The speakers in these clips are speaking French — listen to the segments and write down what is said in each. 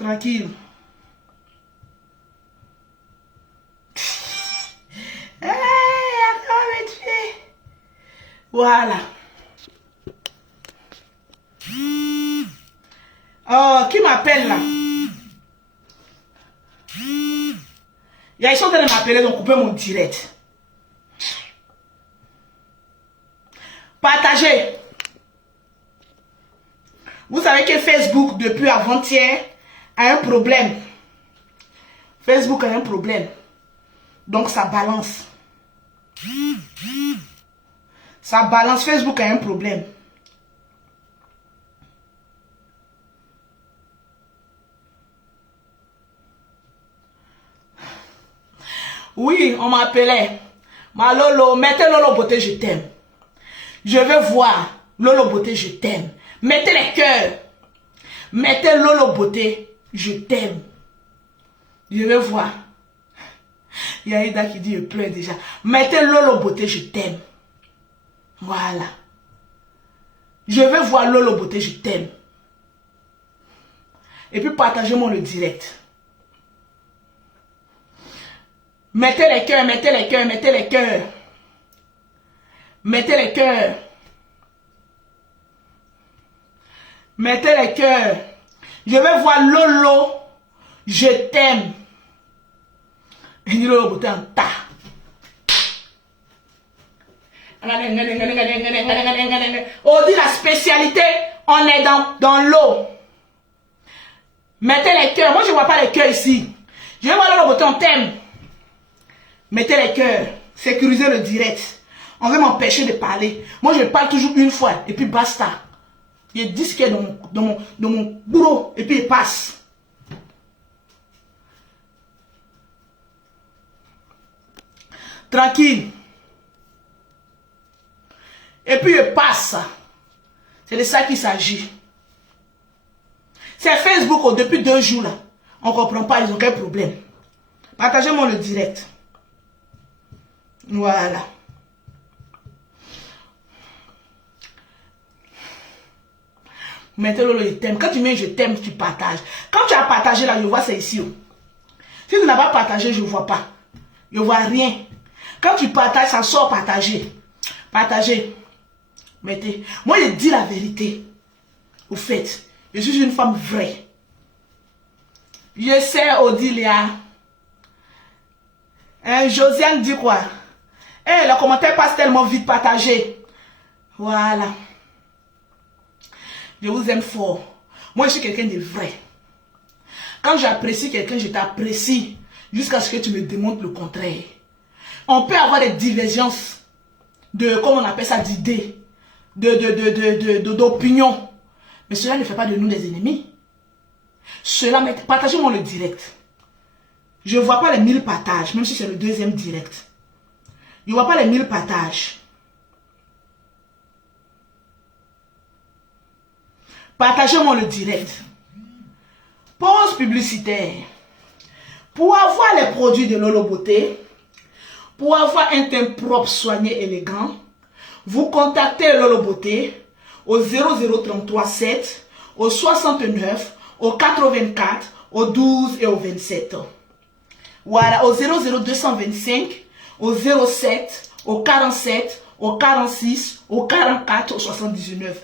Tranquille. Voilà. Oh, qui m'appelle là? Ils sont en train de m'appeler, donc couper mon direct. Partagez. Vous savez que Facebook, depuis avant-hier, a un problème. Facebook a un problème. Donc ça balance. Ça balance. Facebook a un problème. Oui, on m'appelait. Ma Lolo, mettez Lolo Beauté, je t'aime. Je veux voir Lolo Beauté, je t'aime. Mettez les cœurs. Mettez Lolo Beauté, je t'aime. Je veux voir. Il y a Ida qui dit, je pleure déjà. Mettez Lolo Beauté, je t'aime. Voilà. Je veux voir Lolo Beauté, je t'aime. Et puis partagez-moi le direct. Mettez les cœurs, mettez les cœurs, mettez les cœurs. Mettez les cœurs. Mettez les cœurs. Je vais voir Lolo. Je t'aime. Et dit Lolo Beauté en tas. On dit la spécialité, on est dans l'eau. Mettez les cœurs. Moi, je ne vois pas les cœurs ici. Je vais voir Lolo Beauté, on t'aime. Mettez les cœurs. Sécurisez le direct. On veut m'empêcher de parler. Moi, je parle toujours une fois et puis basta. Il y a 10 qui est dans mon bureau et puis il passe. Tranquille. Et puis il passe. C'est de ça qu'il s'agit. C'est Facebook depuis 2 jours là. On ne comprend pas, ils ont quel problème. Partagez-moi le direct. Voilà. Mettez-le le thème. Quand tu mets je t'aime, tu partages. Quand tu as partagé là, je vois c'est ici. Si tu n'as pas partagé, je ne vois pas. Je ne vois rien. Quand tu partages, ça sort partagé. Partagez. Mettez. Moi, je dis la vérité. Au fait, je suis une femme vraie. Je sais, Odilia. Josiane dit quoi? Le commentaire passe tellement vite, partagé. Voilà. Je vous aime fort. Moi, je suis quelqu'un de vrai. Quand j'apprécie quelqu'un, je t'apprécie jusqu'à ce que tu me démontres le contraire. On peut avoir des divergences de, comment on appelle ça, d'idées, d'opinions. Mais cela ne fait pas de nous des ennemis. Partagez-moi le direct. Je ne vois pas les 1000 partages, même si c'est le 2e direct. Je ne vois pas les 1000 partages. Partagez-moi le direct. Pause publicitaire. Pour avoir les produits de Lolo Beauté, pour avoir un teint propre, soigné, élégant, vous contactez Lolo Beauté au 0033 7, au 69, au 84, au 12 et au 27. Voilà, au 00225, au 07, au 47, au 46, au 44, au 79.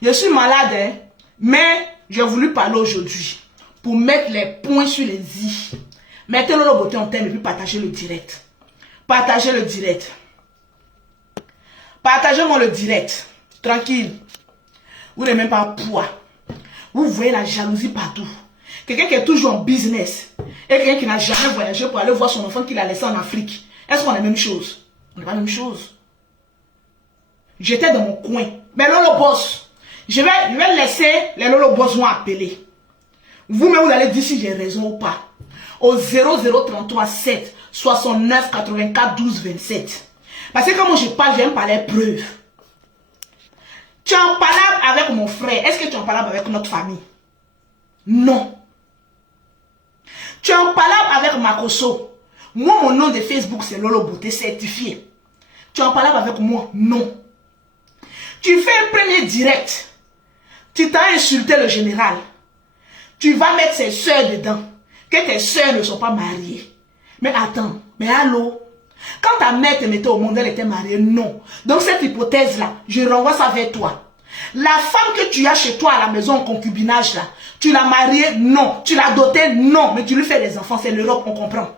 Je suis malade, hein, mais j'ai voulu parler aujourd'hui pour mettre les points sur les i. Mettez Lolo Beauté en thème et puis partagez le direct. Partagez le direct. Partagez-moi le direct. Tranquille. Vous n'avez même pas poids. Vous voyez la jalousie partout. Quelqu'un qui est toujours en business et quelqu'un qui n'a jamais voyagé pour aller voir son enfant qu'il a laissé en Afrique. Est-ce qu'on est la même chose? On n'est pas la même chose. J'étais dans mon coin. Mais Lolo Boss, je vais laisser les Lolo Boss vont appeler. Vous-même, vous allez dire si j'ai raison ou pas. Au 0033 7 69 84 12 27. Parce que quand moi je parle, j'aime parler preuve. Tu es en palabre avec mon frère. Est-ce que tu es en palabre avec notre famille? Non. Tu es en palabre avec Makoso. Moi, mon nom de Facebook, c'est Lolo Beauté certifié. Tu es en palabre avec moi? Non. Tu fais un premier direct. Tu t'as insulté le général. Tu vas mettre ses soeurs dedans. Que tes soeurs ne sont pas mariées. Mais attends, mais allô? Quand ta mère te mettait au monde, elle était mariée? Non. Donc cette hypothèse-là, je renvoie ça vers toi. La femme que tu as chez toi à la maison en concubinage, là, tu l'as mariée? Non. Tu l'as dotée? Non. Mais tu lui fais des enfants, c'est l'Europe, on comprend.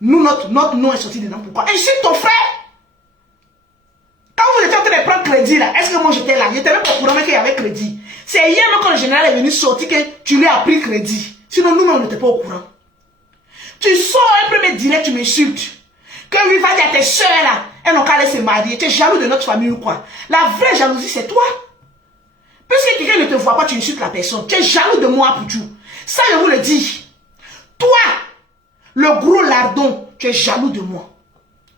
Nous, notre nom est sorti dedans. Pourquoi? Insulte ton frère. Quand vous étiez en train de prendre crédit, là, est-ce que moi j'étais là? Je n'étais même pas au courant qu'il y avait crédit. C'est hier même quand le général est venu sortir que tu lui as pris crédit. Sinon, nous-mêmes, on n'était pas au courant. Tu sors un premier direct, tu m'insultes. Que lui va dire à tes soeurs là, elles n'ont qu'à aller se marier. Tu es jaloux de notre famille ou quoi? La vraie jalousie, c'est toi. Puisque quelqu'un ne te voit pas, tu insultes la personne. Tu es jaloux de moi, Pouchou. Ça, je vous le dis. Toi, le gros lardon, tu es jaloux de moi.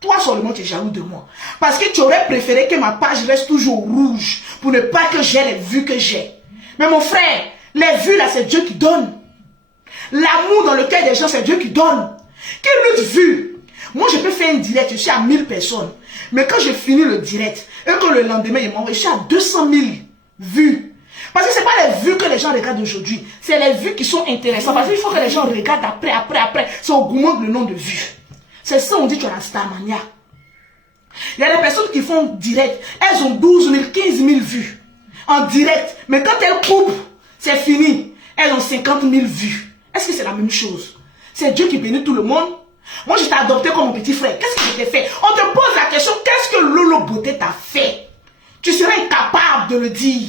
Toi seulement, tu es jaloux de moi. Parce que tu aurais préféré que ma page reste toujours rouge pour ne pas que j'ai les vues que j'ai. Mais mon frère, les vues là, c'est Dieu qui donne. L'amour dans le cœur des gens, c'est Dieu qui donne. Quelle autre vue? Moi, je peux faire un direct, je suis à 1000 personnes. Mais quand j'ai fini le direct, et que le lendemain, il m'envoie, je suis à 200 000 vues. Parce que ce n'est pas les vues que les gens regardent aujourd'hui. C'est les vues qui sont intéressantes. Parce qu'il faut que les gens regardent après. Ça augmente le nombre de vues. C'est ça, on dit que tu as la starmania. Il y a des personnes qui font direct. Elles ont 12 000, 15 000 vues. En direct. Mais quand elles coupent, c'est fini. Elles ont 50 000 vues. Est-ce que c'est la même chose? C'est Dieu qui bénit tout le monde. Moi, je t'ai adopté comme mon petit frère. Qu'est-ce que je t'ai fait? On te pose la question, qu'est-ce que Lolo Beauté t'a fait? Tu serais incapable de le dire.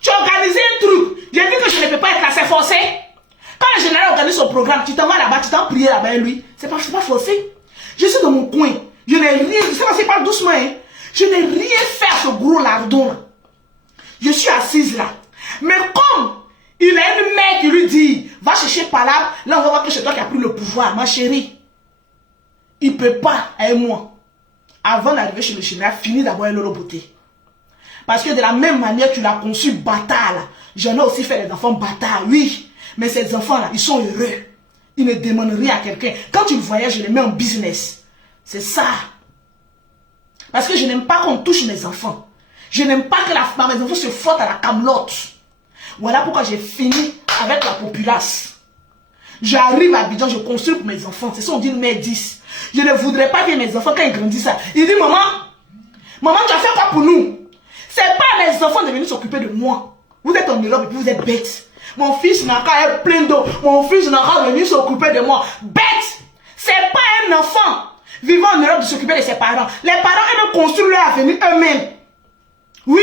Tu as organisé un truc. J'ai dit que je ne peux pas être assez forcé. Quand le général organise son programme, tu t'en vas là-bas, tu t'en pries là-bas, lui. C'est pas forcé. Je suis dans mon coin. Je n'ai rien. Je sais pas si parle doucement, hein. Je n'ai rien fait à ce gros lardon là. Je suis assise là. Mais comme il a une mère qui lui dit, va chercher par là on va voir que c'est toi qui as pris le pouvoir, ma chérie. Il ne peut pas, avec moi, avant d'arriver chez le général, finir d'abord une Lolo Beauté. Parce que de la même manière, tu l'as conçu bâtard là. J'en ai aussi fait des enfants bâtards, oui. Mais ces enfants là, ils sont heureux. Ils ne demandent rien à quelqu'un. Quand tu voyages, je les mets en business. C'est ça. Parce que je n'aime pas qu'on touche mes enfants. Je n'aime pas que mes enfants se frottent à la camelote. Voilà pourquoi j'ai fini avec la populace. J'arrive à Abidjan, je construis pour mes enfants. C'est ça, on dit une mère 10. Je ne voudrais pas que mes enfants, quand ils grandissent, ça, ils disent, maman, tu as fait quoi pour nous? C'est pas mes enfants de venir s'occuper de moi. Vous êtes en Europe et puis vous êtes bêtes. Mon fils n'a qu'à être plein d'eau. Mon fils n'a qu'à venir s'occuper de moi. Bête! C'est pas un enfant vivant en Europe de s'occuper de ses parents. Les parents eux-mêmes construisent leur avenir eux-mêmes. Oui.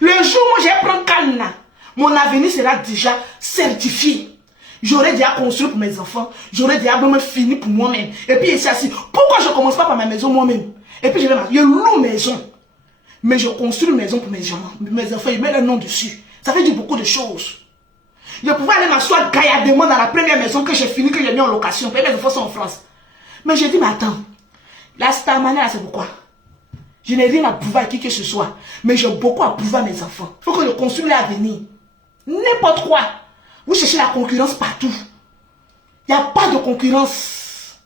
Le jour où je vais prendre calme là, mon avenir sera déjà certifié. J'aurais déjà construit pour mes enfants. J'aurais déjà même fini pour moi-même. Et puis ici assis. Pourquoi je ne commence pas par ma maison moi-même? Et puis je loue maison. Mais je construis une maison pour mes enfants. Je mets leur nom dessus. Ça fait dire beaucoup de choses. Je pouvais aller m'asseoir gaillardement dans la première maison que j'ai fini, que j'ai mis en location. Mes enfants sont en France. Mais j'ai dit, mais attends. La starmania, c'est pourquoi? Je n'ai rien à prouver à qui que ce soit. Mais j'ai beaucoup à prouver à mes enfants. Il faut que je construise leur avenir. N'importe quoi. Vous cherchez la concurrence partout. Il n'y a pas de concurrence.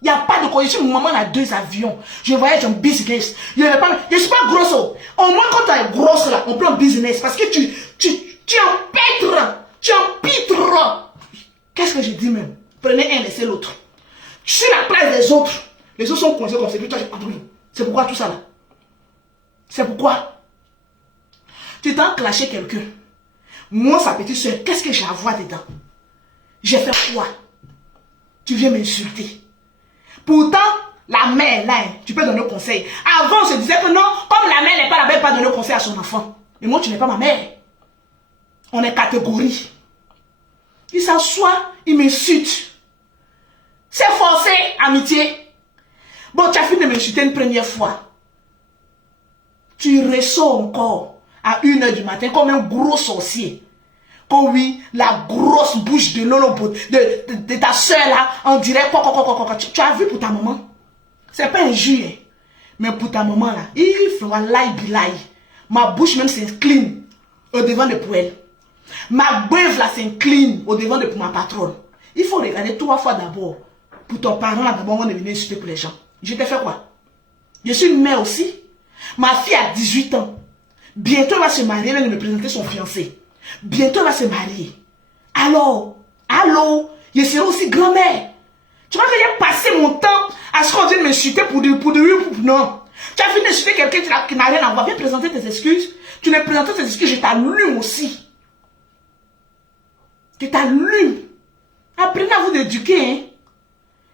Il n'y a pas de concurrence. Mon maman a 2 avions. Je voyage en business. Je ne suis pas grosse. Au moins quand tu es grosse là, on prend business. Parce que tu empêtres. Tu empitres. Qu'est-ce que j'ai dit même? Prenez un, laissez l'autre. Sur la place des autres. Les autres sont coincés comme ça. Puis toi, j'ai compris. C'est pourquoi tout ça là? C'est pourquoi? Tu t'as clashé quelqu'un. Moi, sa petite soeur, qu'est-ce que j'ai à voir dedans? J'ai fait quoi? Tu viens m'insulter. Pourtant, la mère, là, tu peux donner conseil. Avant, on se disait que non, comme la mère n'est pas là, elle ne peut pas donner conseil à son enfant. Mais moi, tu n'es pas ma mère. On est catégorie. Il s'assoit, il m'insulte. C'est forcé, amitié. Bon, tu as fini de m'insulter une première fois. Tu ressors encore à 1h du matin comme un gros sorcier. Comme oui, la grosse bouche de Lolo de ta soeur là, on dirait quoi. Tu as vu pour ta maman? C'est pas un jus, mais pour ta maman là, il fera l'ail. Ma bouche même s'incline au devant de pour elle. Ma beuve là s'incline au devant de pour ma patronne. Il faut regarder 3 fois d'abord. Pour ton parent là, d'abord on est venu insulter pour les gens. Je t'ai fait quoi? Je suis une mère aussi. Ma fille a 18 ans. Bientôt elle va se marier, elle va me présenter son fiancé. Bientôt, elle va se marier. Alors, allô, je serai aussi grand-mère. Tu vois que j'ai passé mon temps à ce qu'on vienne m'insulter pour du non. Tu as fini d'insulter quelqu'un qui n'a rien à voir. Viens présenter tes excuses. Tu les présentes tes excuses, je t'allume aussi. Je t'allume. Apprenez à vous d'éduquer. Hein.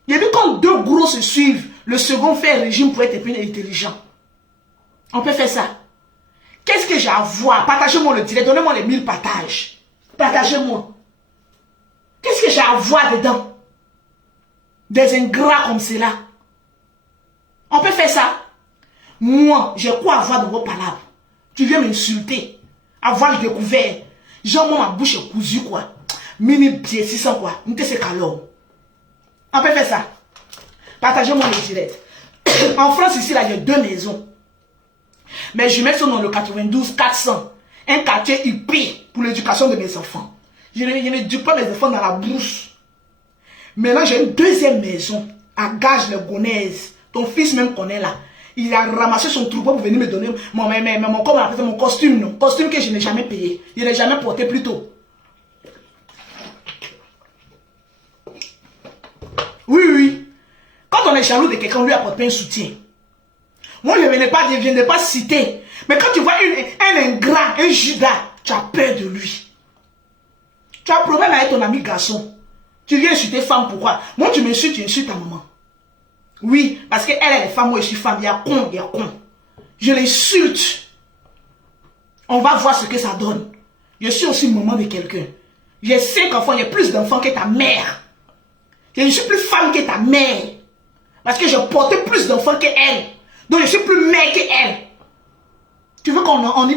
Il y a vu quand deux gros se suivent, le second fait un régime pour être plus intelligent. On peut faire ça. Qu'est-ce que j'ai à voir? Partagez-moi le direct, donnez-moi les 1000 partages. Partagez-moi. Qu'est-ce que j'ai à voir dedans? Des ingrats comme cela. On peut faire ça. Moi, j'ai quoi à voir dans vos palabres? Tu viens m'insulter. Avoir le découvert. Genre, moi, ma bouche est cousue, quoi. Mini pied, 600, quoi. Nous, c'est calor. On peut faire ça. Partagez-moi le direct. En France, ici, là, il y a 2 maisons. Mes jumelles sont dans le 92 400. Un quartier IP pour l'éducation de mes enfants. Je n'éduque pas mes enfants dans la brousse. Maintenant, j'ai une 2e maison à Gage-les-Gonaises. Ton fils même connaît là. Il a ramassé son troupeau pour venir me donner mon costume. Non. Costume que je n'ai jamais payé. Je n'ai jamais porté plus tôt. Oui, oui. Quand on est jaloux de quelqu'un, on lui apporte pas un soutien. Moi, je ne viens pas citer. Mais quand tu vois un ingrat, un Judas, tu as peur de lui. Tu as un problème avec ton ami garçon. Tu viens insulter femme, pourquoi? Moi, tu m'insultes, tu insultes ta maman. Oui, parce qu'elle est femme, moi je suis femme. Il y a con, il y a con. Je l'insulte. On va voir ce que ça donne. Je suis aussi maman de quelqu'un. J'ai 5 enfants, il y a plus d'enfants que ta mère. Je suis plus femme que ta mère. Parce que je portais plus d'enfants qu'elle. Donc je suis plus mère qu'elle. Tu veux qu'on en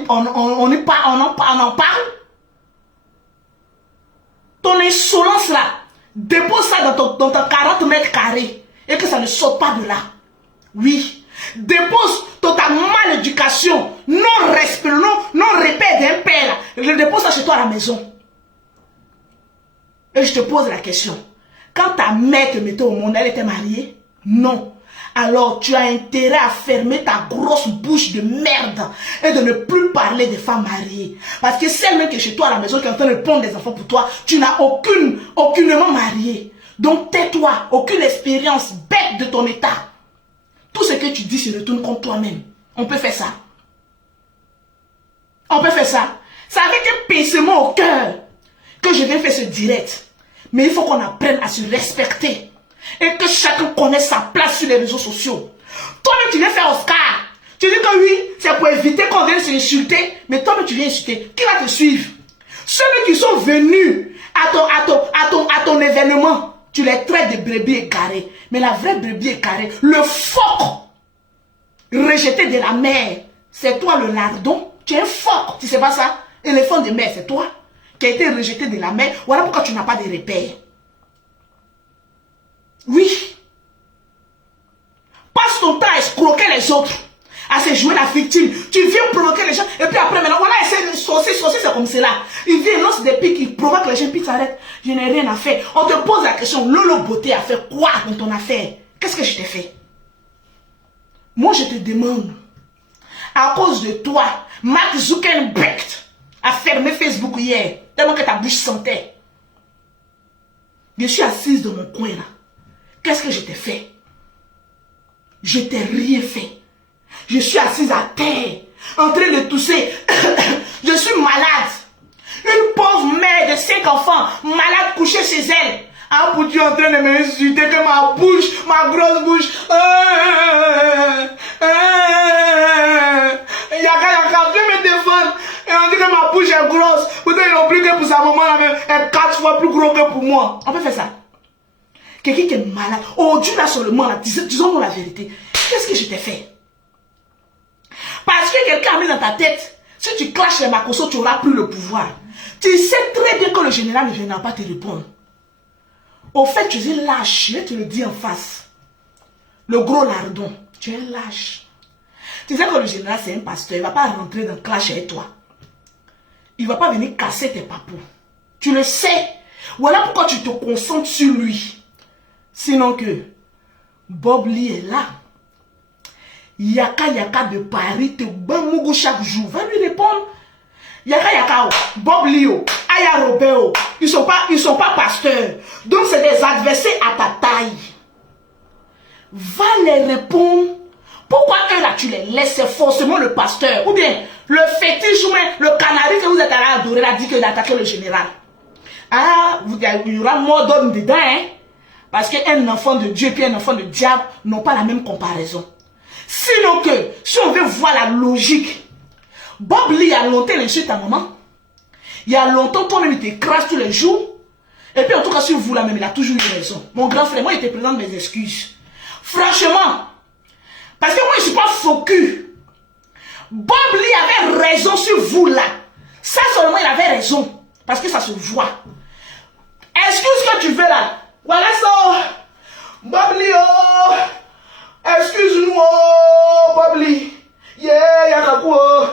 parle? Ton insolence là, dépose ça dans ton 40 mètres carrés. Et que ça ne saute pas de là. Oui. Dépose ta maléducation, non-respect, non-répète d'un père là. Je dépose ça chez toi à la maison. Et je te pose la question. Quand ta mère te mettait au monde, elle était mariée? Non. Alors tu as intérêt à fermer ta grosse bouche de merde et de ne plus parler des femmes mariées. Parce que celle même qui est chez toi à la maison qui est en train de pondre des enfants pour toi, tu n'as aucunement marié. Donc tais-toi, aucune expérience bête de ton état. Tout ce que tu dis se retourne contre toi-même. On peut faire ça. On peut faire ça. C'est avec un pincement au cœur que je viens faire ce direct. Mais il faut qu'on apprenne à se respecter. Et que chacun connaisse sa place sur les réseaux sociaux. Toi-même tu viens faire Oscar. Tu dis que oui, c'est pour éviter qu'on vienne s'insulter. Mais toi-même tu viens insulter. Qui va te suivre? Ceux qui sont venus à ton événement. Tu les traites de brebis égarées. Mais la vraie brebis égarée, le phoque rejeté de la mer, c'est toi le lardon. Tu es un phoque, tu sais pas ça? Éléphant de mer, c'est toi qui a été rejeté de la mer. Voilà pourquoi tu n'as pas de repères. Oui. Passe ton temps à escroquer les autres, à se jouer la victime. Tu viens provoquer les gens, et puis après, maintenant, voilà, c'est saucer, c'est comme cela. Il vient, lance des pics, il provoque les gens, puis s'arrête. Je n'ai rien à faire. On te pose la question, Lolo Beauté a fait quoi dans ton affaire? Qu'est-ce que je t'ai fait? Moi, je te demande, à cause de toi, Mark Zuckerberg a fermé Facebook hier, tellement que ta bouche sentait. Je suis assise dans mon coin là. Qu'est-ce que je t'ai fait? Je t'ai rien fait. Je suis assise à terre, en train de tousser. Je suis malade. Une pauvre mère de 5 enfants, malade, couchée chez elle. Ah, pour Dieu, en train de m'insulter que ma bouche, ma grosse bouche. Yaka, viens me défendre. Et on dit que ma bouche est grosse. Pourtant, ils n'ont plus que pour sa maman, elle est 4 fois plus gros que pour moi. On peut faire ça. Quelqu'un qui est malade. Oh, Dieu là seulement, là, disons-nous la vérité. Qu'est-ce que je t'ai fait? Parce que quelqu'un a mis dans ta tête, si tu clashes les Makosso, tu n'auras plus le pouvoir. Tu sais très bien que le général ne viendra pas te répondre. Au fait, tu es lâche, je te le dis en face. Le gros lardon, tu es lâche. Tu sais que le général, c'est un pasteur, il ne va pas rentrer dans le clash avec toi. Il ne va pas venir casser tes papous. Tu le sais. Voilà pourquoi tu te concentres sur lui. Sinon que Bob Lee est là. Yaka de Paris te bamougou chaque jour. Va lui répondre. Yaka Yaka, Bob Lio, Aya Robert, ils sont pas pasteurs. Donc c'est des adversaires à ta taille. Va les répondre. Pourquoi eux là tu les laisses? C'est forcément le pasteur. Ou bien le fétiche ou bien le canari que vous êtes allé adorer l'a dit que d'attaquer le général. Ah, il y aura mort d'homme dedans, hein. Parce qu'un enfant de Dieu et un enfant de diable n'ont pas la même comparaison. Sinon que, si on veut voir la logique, Bob Lee a longtemps insulté ta maman. Il y a longtemps, toi-même, il t'écrase tous les jours. Et puis, en tout cas, sur vous, là même, il a toujours eu raison. Mon grand frère, moi, il te présente mes excuses. Franchement, parce que moi, je ne suis pas focus. Bob Lee avait raison sur vous, là. Ça, seulement, il avait raison. Parce que ça se voit. Excuse que tu veux, là. Voilà ça. Bob Lee, oh. Excuse-nous, oh, Bob Lee. Yeah, Yakaku, oh.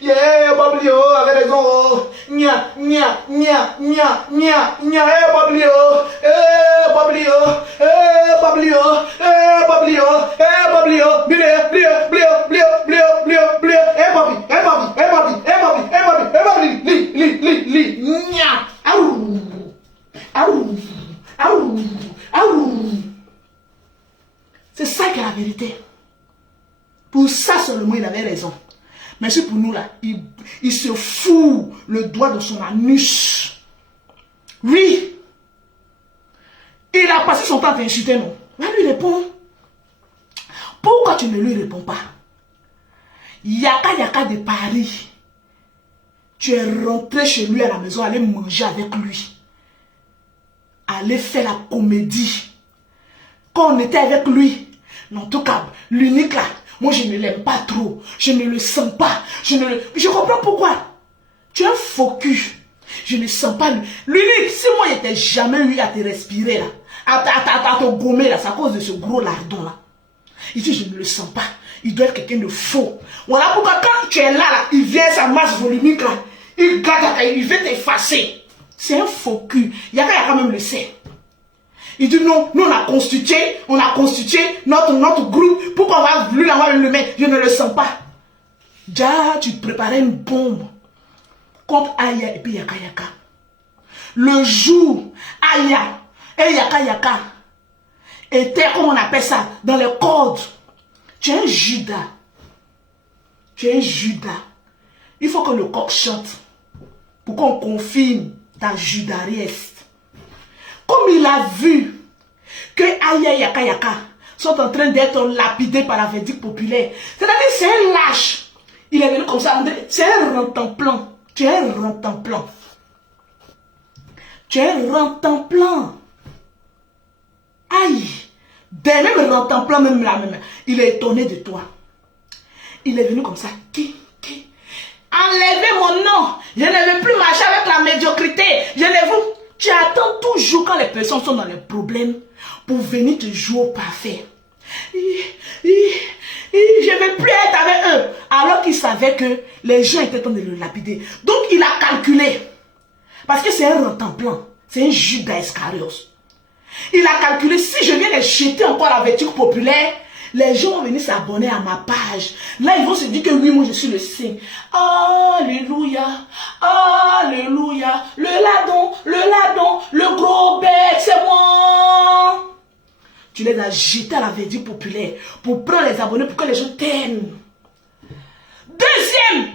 Yeah, Bob Lee, oh, avait raison, oh. Nya, nya, nya, nya, nya, nya, eh, Bob Lee, oh. Eh, Bob Lee, oh. Eh, Bob Lee, oh. Eh, Bob Lee, oh. Eh, Bob Lee, oh. Eh, Bobby, eh, Bobby, eh, Bobby, eh, Bobby, eh, Bobby, eh, Bobby, li, nya. Aou, aou, aou, aou. C'est ça qui est la vérité. Pour ça seulement, il avait raison. Mais c'est pour nous là, il se fout le doigt de son anus. Oui. Il a passé son temps à t'insulter, non? Va lui répondre. Pourquoi tu ne lui réponds pas? Yaka Yaka de Paris. Tu es rentré chez lui à la maison, aller manger avec lui. Aller faire la comédie. Quand on était avec lui, en tout cas, l'unique là, moi je ne l'aime pas trop. Je ne le sens pas. Je comprends pourquoi. Tu es un focus. Je ne sens pas l'unique. Si moi je n'étais jamais eu à te respirer là, à te gommer là, c'est à cause de ce gros lardon là. Il dit je ne le sens pas. Il doit être quelqu'un de faux. Voilà pourquoi quand tu es là, il vient sa masse volumique là, il garde, il veut t'effacer. C'est un focus. Yaka même le sait. Il dit non, nous on a constitué notre groupe. Pourquoi on va lui l'avoir le mettre? Je ne le sens pas. Déjà, tu préparais une bombe contre Aya et puis Yaka Yaka. Le jour, Aya et Yaka Yaka étaient, comme on appelle ça, dans les codes. Tu es un Judas. Tu es un Judas. Il faut que le coq chante pour qu'on confirme ta judariesse. Comme il a vu que Aya et Yaka Yaka sont en train d'être lapidés par la verdict populaire. C'est-à-dire c'est un lâche. Il est venu comme ça. C'est un rentemplant. Tu es un rentemplant. Tu es un rentemplant. Aïe. Des mêmes rentemplant, même là, même. Il est étonné de toi. Il est venu comme ça. Enlevez mon nom. Je ne veux plus marcher avec la médiocrité. Je ne veux. Tu attends toujours quand les personnes sont dans les problèmes pour venir te jouer au parfait. Je ne veux plus être avec eux. Alors qu'il savait que les gens étaient en train de le lapider. Donc il a calculé. Parce que c'est un rentemplant. C'est un Judas Iscariot. Il a calculé, si je viens les jeter encore la vertu populaire, les gens vont venir s'abonner à ma page. Là, ils vont se dire que oui, moi je suis le signe. Alléluia, alléluia, le ladon, le gros bec, c'est moi. Tu les as jetés à la vertu populaire pour prendre les abonnés, pour que les gens t'aiment. Deuxième,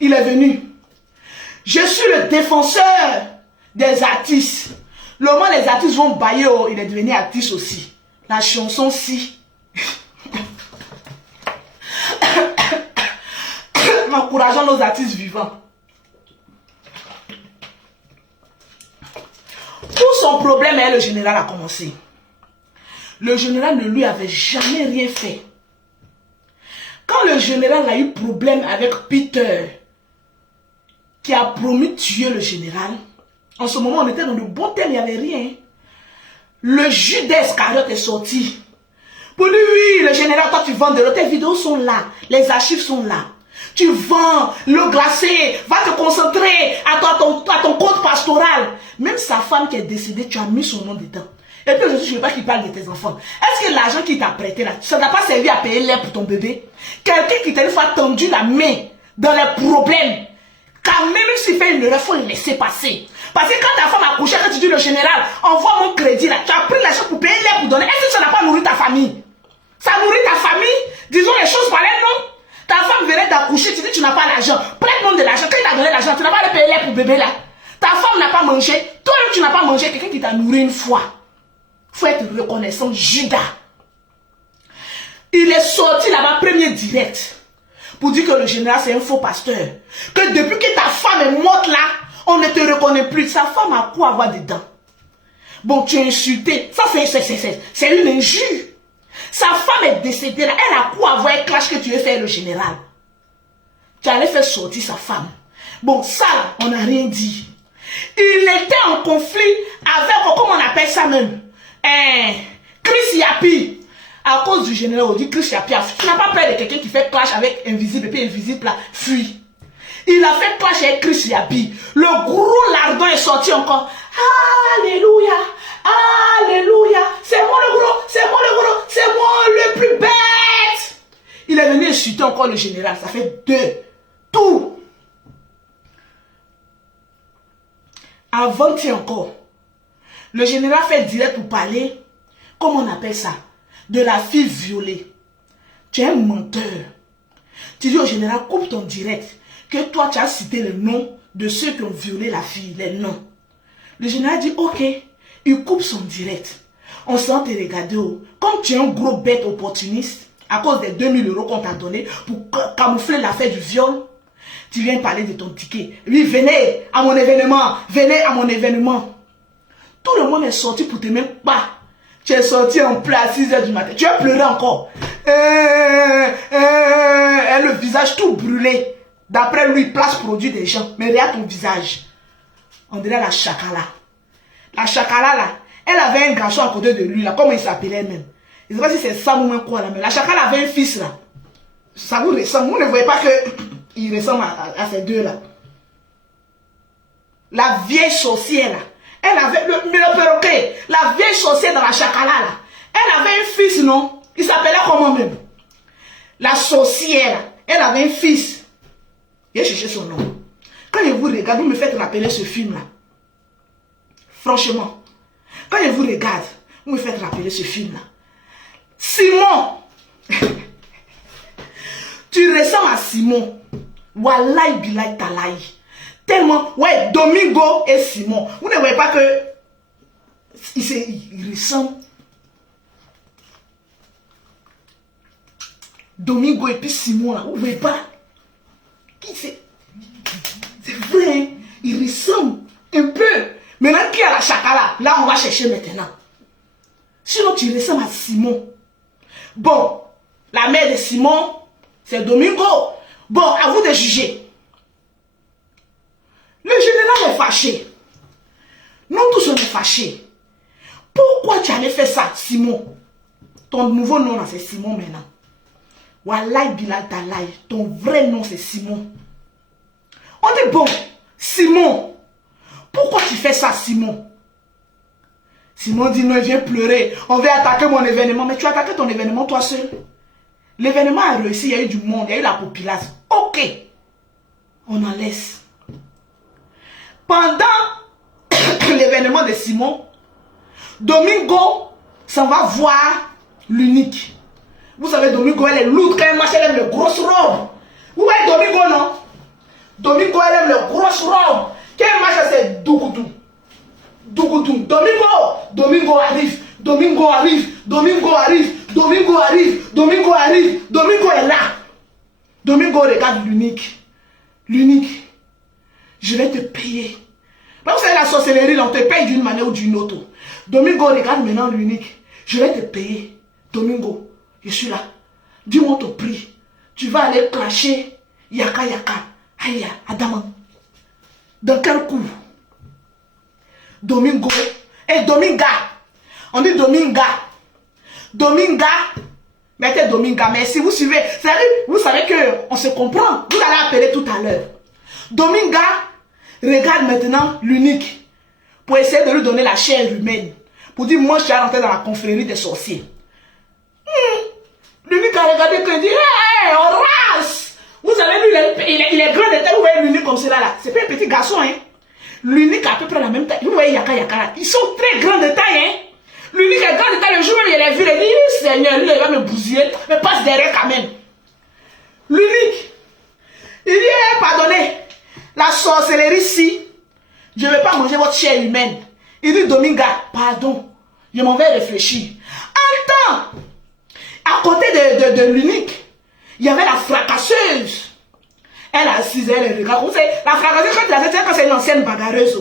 il est venu. Je suis le défenseur des artistes. Le moment les artistes vont bailler, oh, il est devenu artiste aussi. La chanson si. Encourageant nos artistes vivants. Tout son problème, le général a commencé. Le général ne lui avait jamais rien fait. Quand le général a eu problème avec Peter, qui a promis de tuer le général, en ce moment, on était dans le bon thème, il n'y avait rien. Le Judas Iscariot est sorti. Pour lui, oui, le général, toi tu vends de l'eau, tes vidéos sont là, les archives sont là. Tu vends le glacé, va te concentrer à ton compte pastoral. Même sa femme qui est décédée, tu as mis son nom dedans. Et puis aujourd'hui, je ne veux pas qu'il parle de tes enfants. Est-ce que l'argent qu'il t'a prêté là, ça n'a pas servi à payer l'air pour ton bébé? Quelqu'un qui t'a une fois tendu la main dans les problèmes. Quand même s'il fait une erreur, il faut le laisser passer. Parce que quand ta femme a couché, quand tu dis le général, envoie mon crédit là, tu as pris l'argent pour payer l'air pour donner. Est-ce que ça n'a pas nourri ta famille? Ça nourrit ta famille? Disons les choses par les noms. Ta femme venait d'accoucher, tu dis tu n'as pas l'argent. Prête-moi de l'argent. Quand il t'a donné l'argent, tu n'as pas le payer l'air pour bébé là. Ta femme n'a pas mangé. Toi-même, tu n'as pas mangé. Quelqu'un qui t'a nourri une fois. Il faut être reconnaissant. Judas. Il est sorti là-bas, premier direct. Pour dire que le général, c'est un faux pasteur. Que depuis que ta femme est morte là, on ne te reconnaît plus. Sa femme a quoi avoir dedans? Bon, tu es insulté. Ça, c'est une injure. Sa femme est décédée là. Elle a quoi avoir un clash que tu veux faire le général? Tu allais faire sortir sa femme. Bon, ça, on n'a rien dit. Il était en conflit avec, comment on appelle ça même? Chris Yapi. À cause du général, on dit Chris Yapi. Tu n'as pas peur de quelqu'un qui fait clash avec Invisible et puis Invisible là, fuit. Il a fait clash avec Chris Yapi. Le gros lardon est sorti encore. Alléluia. Alléluia. C'est moi le gros. C'est moi le gros. C'est moi le plus bête. Il est venu insulter encore le général. Ça fait 2. Tout. Avant-hier encore. Le général fait direct pour parler. Comment on appelle ça? De la fille violée. Tu es un menteur. Tu dis au général, coupe ton direct. Que toi, tu as cité le nom de ceux qui ont violé la fille. Les noms. Le général dit, ok. Il coupe son direct. On sent te regarder. Comme tu es un gros bête opportuniste, à cause des 2000 € qu'on t'a donné pour camoufler l'affaire du viol, tu viens parler de ton ticket. Oui, venez à mon événement. Venez à mon événement. Tout le monde est sorti pour te même pas. Tu es sorti en plein à 6 h du matin. Tu as pleuré encore. Et le visage tout brûlé. D'après lui, place produit des gens. Mais regarde ton visage. On dirait la chakala. La chakala là, elle avait un garçon à côté de lui là. Comment il s'appelait même? Je ne sais pas si c'est ça ou même quoi là. Mais la chakala avait un fils là. Ça vous ressemble. Vous ne voyez pas qu'il ressemble à ces deux là. La vieille sorcière là. Elle avait le perroquet, la vieille sorcière dans la chakala là. Elle avait un fils, non? Il s'appelait comment même? La sorcière, elle avait un fils. J'ai cherché son nom. Quand je vous regarde, vous me faites rappeler ce film là. Franchement, quand je vous regarde, vous me faites rappeler ce film là. Simon. Tu ressembles à Simon. Wallahi bilay talaï. Tellement, ouais, Domingo et Simon. Vous ne voyez pas que ils ressemblent. Domingo et puis Simon là, vous ne voyez pas? Qui c'est? C'est vrai, hein? Ils ressemblent un peu. Maintenant, qui a la chakala? Là, on va chercher maintenant. Sinon, tu ressembles à Simon. Bon, la mère de Simon, c'est Domingo. Bon, à vous de juger. Le général est fâché. Nous tous on est fâchés. Pourquoi tu avais fait ça, Simon? Ton nouveau nom c'est Simon maintenant. Wallahi Bilal Talay, ton vrai nom c'est Simon. On dit bon, Simon, pourquoi tu fais ça, Simon? Simon dit non, il vient pleurer. On va attaquer mon événement. Mais tu as attaqué ton événement toi seul. L'événement a réussi, il y a eu du monde, il y a eu la population. Ok, on en laisse. Pendant l'événement de Simon, Domingo s'en va voir l'unique. Vous savez, Domingo, elle est lourde quand elle marche, elle aime les grosses robes. Vous voyez Domingo, non? Domingo, elle aime les grosses robes. Quand elle marche, c'est dougoudou. Dougoudou. Domingo arrive. Domingo arrive. Domingo arrive. Domingo arrive. Domingo arrive. Domingo est là. Domingo regarde l'unique. L'unique. Je vais te payer. Vous savez, la sorcellerie, on te paye d'une manière ou d'une autre. Domingo regarde maintenant l'unique. Je vais te payer. Domingo, je suis là. Dis-moi ton prix. Tu vas aller clasher Yaka. Aïe, Adama. Dans quel coup? Domingo. Et Dominga. On dit Dominga. Dominga. Mettez Dominga. Mais si vous suivez, vous savez qu'on se comprend. Vous allez appeler tout à l'heure. Dominga regarde maintenant l'unique pour essayer de lui donner la chair humaine. Pour dire, moi je suis rentré dans la confrérie des sorciers. L'unique a regardé et dit, hey, Horace, Vous savez, lui, il est grand de taille. Vous voyez l'unique comme cela là. C'est pas un petit garçon, hein. L'unique a à peu près la même taille. Vous voyez Yaka Yaka là. Ils sont très grands de taille, hein. L'unique est grand de taille. Le jour où il a vu, il a dit, Seigneur, lui, il va me bousiller. Mais passe derrière quand même. L'unique. Il dit, pardonnez. La sorcellerie ici. Je ne vais pas manger votre chair humaine. Il dit, Dominga, pardon. Je m'en vais réfléchir. En temps, à côté de l'unique, il y avait la fracasseuse. Elle assise, elle regarde. Vous savez, la fracasseuse, quand c'est une ancienne bagarreuse.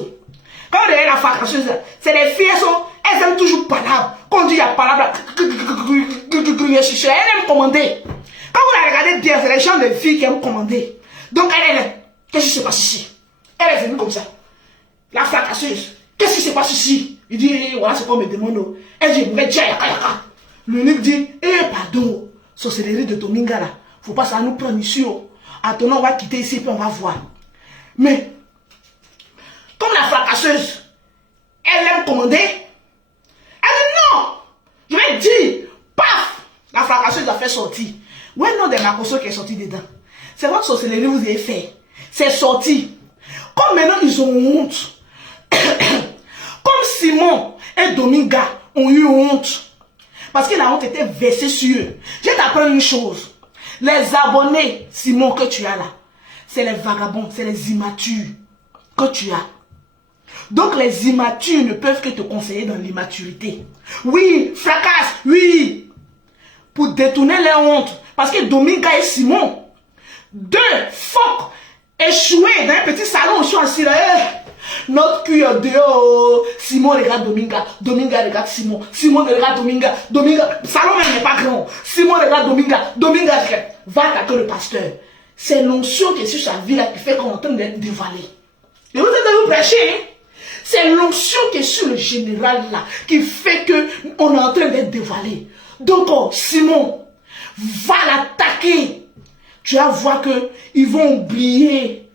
Quand vous regardez la fracasseuse, c'est les filles, elles aiment toujours palabre. Quand on dit il y a palabre, elle aime commander. Quand vous la regardez bien, c'est les gens de filles qui aiment commander. Donc elle est, qu'est-ce qui se passe ici? Elle est venue comme ça. La fracasseuse, qu'est-ce qui se passe ici? Il dit, voilà ce qu'on me demande. Elle dit, mais tiens, yaka yaka. L'unique dit, pardon, sorcellerie de Dominga là. Faut pas ça nous prendre ici. Attends, on va quitter ici puis on va voir. Mais, comme la fracasseuse, elle aime commander, elle dit non. Je vais dire, paf, la fracasseuse a fait sortir. Ouais, non, des macosos qui est sorti dedans. C'est votre sorcellerie que vous avez fait. C'est sorti. Comme maintenant ils ont honte. Comme Simon et Dominga ont eu honte. Parce que la honte était versée sur eux. Je vais t'apprendre une chose. Les abonnés, Simon, que tu as là, c'est les vagabonds, c'est les immatures que tu as. Donc les immatures ne peuvent que te conseiller dans l'immaturité. Oui, fracasse, oui. Pour détourner les hontes. Parce que Dominga et Simon, deux phoques échoués dans un petit salon, ils sont assis là. Notre cul est dehors. Simon regarde Dominga. Dominga regarde Simon. Simon regarde Dominga. Dominga. Salon même n'est pas grand. Simon regarde Dominga. Dominga regarde. Va attaquer le pasteur. C'est l'onction qui est sur sa vie là qui fait qu'on est en train d'être dévalé. Et vous êtes de vous prêcher, hein? C'est l'onction qui est sur le général là qui fait que on est en train d'être dévalé. Donc, Simon, va l'attaquer. Tu vas voir que ils vont oublier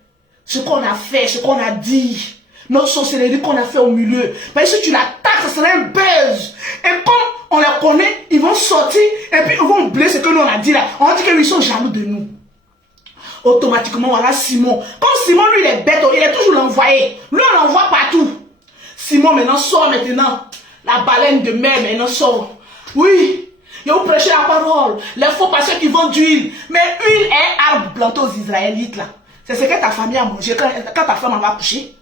ce qu'on a fait, ce qu'on a dit. Notre sorcellerie qu'on a fait au milieu. Parce que si tu l'attaques, ça serait un buzz. Et comme on les connaît, ils vont sortir et puis ils vont oublier ce que nous on a dit là. On dit qu'ils sont jaloux de nous. Automatiquement, voilà Simon. Comme Simon, lui, il est bête, il est toujours l'envoyé. Lui, on l'envoie partout. Simon maintenant sort maintenant. La baleine de mer maintenant sort. Oui. Et vous prêchez la parole. Les faux pasteurs qui vendent d'huile. Mais huile est arbre planté aux Israélites là. C'est ce que ta famille a mangé quand ta femme en va coucher.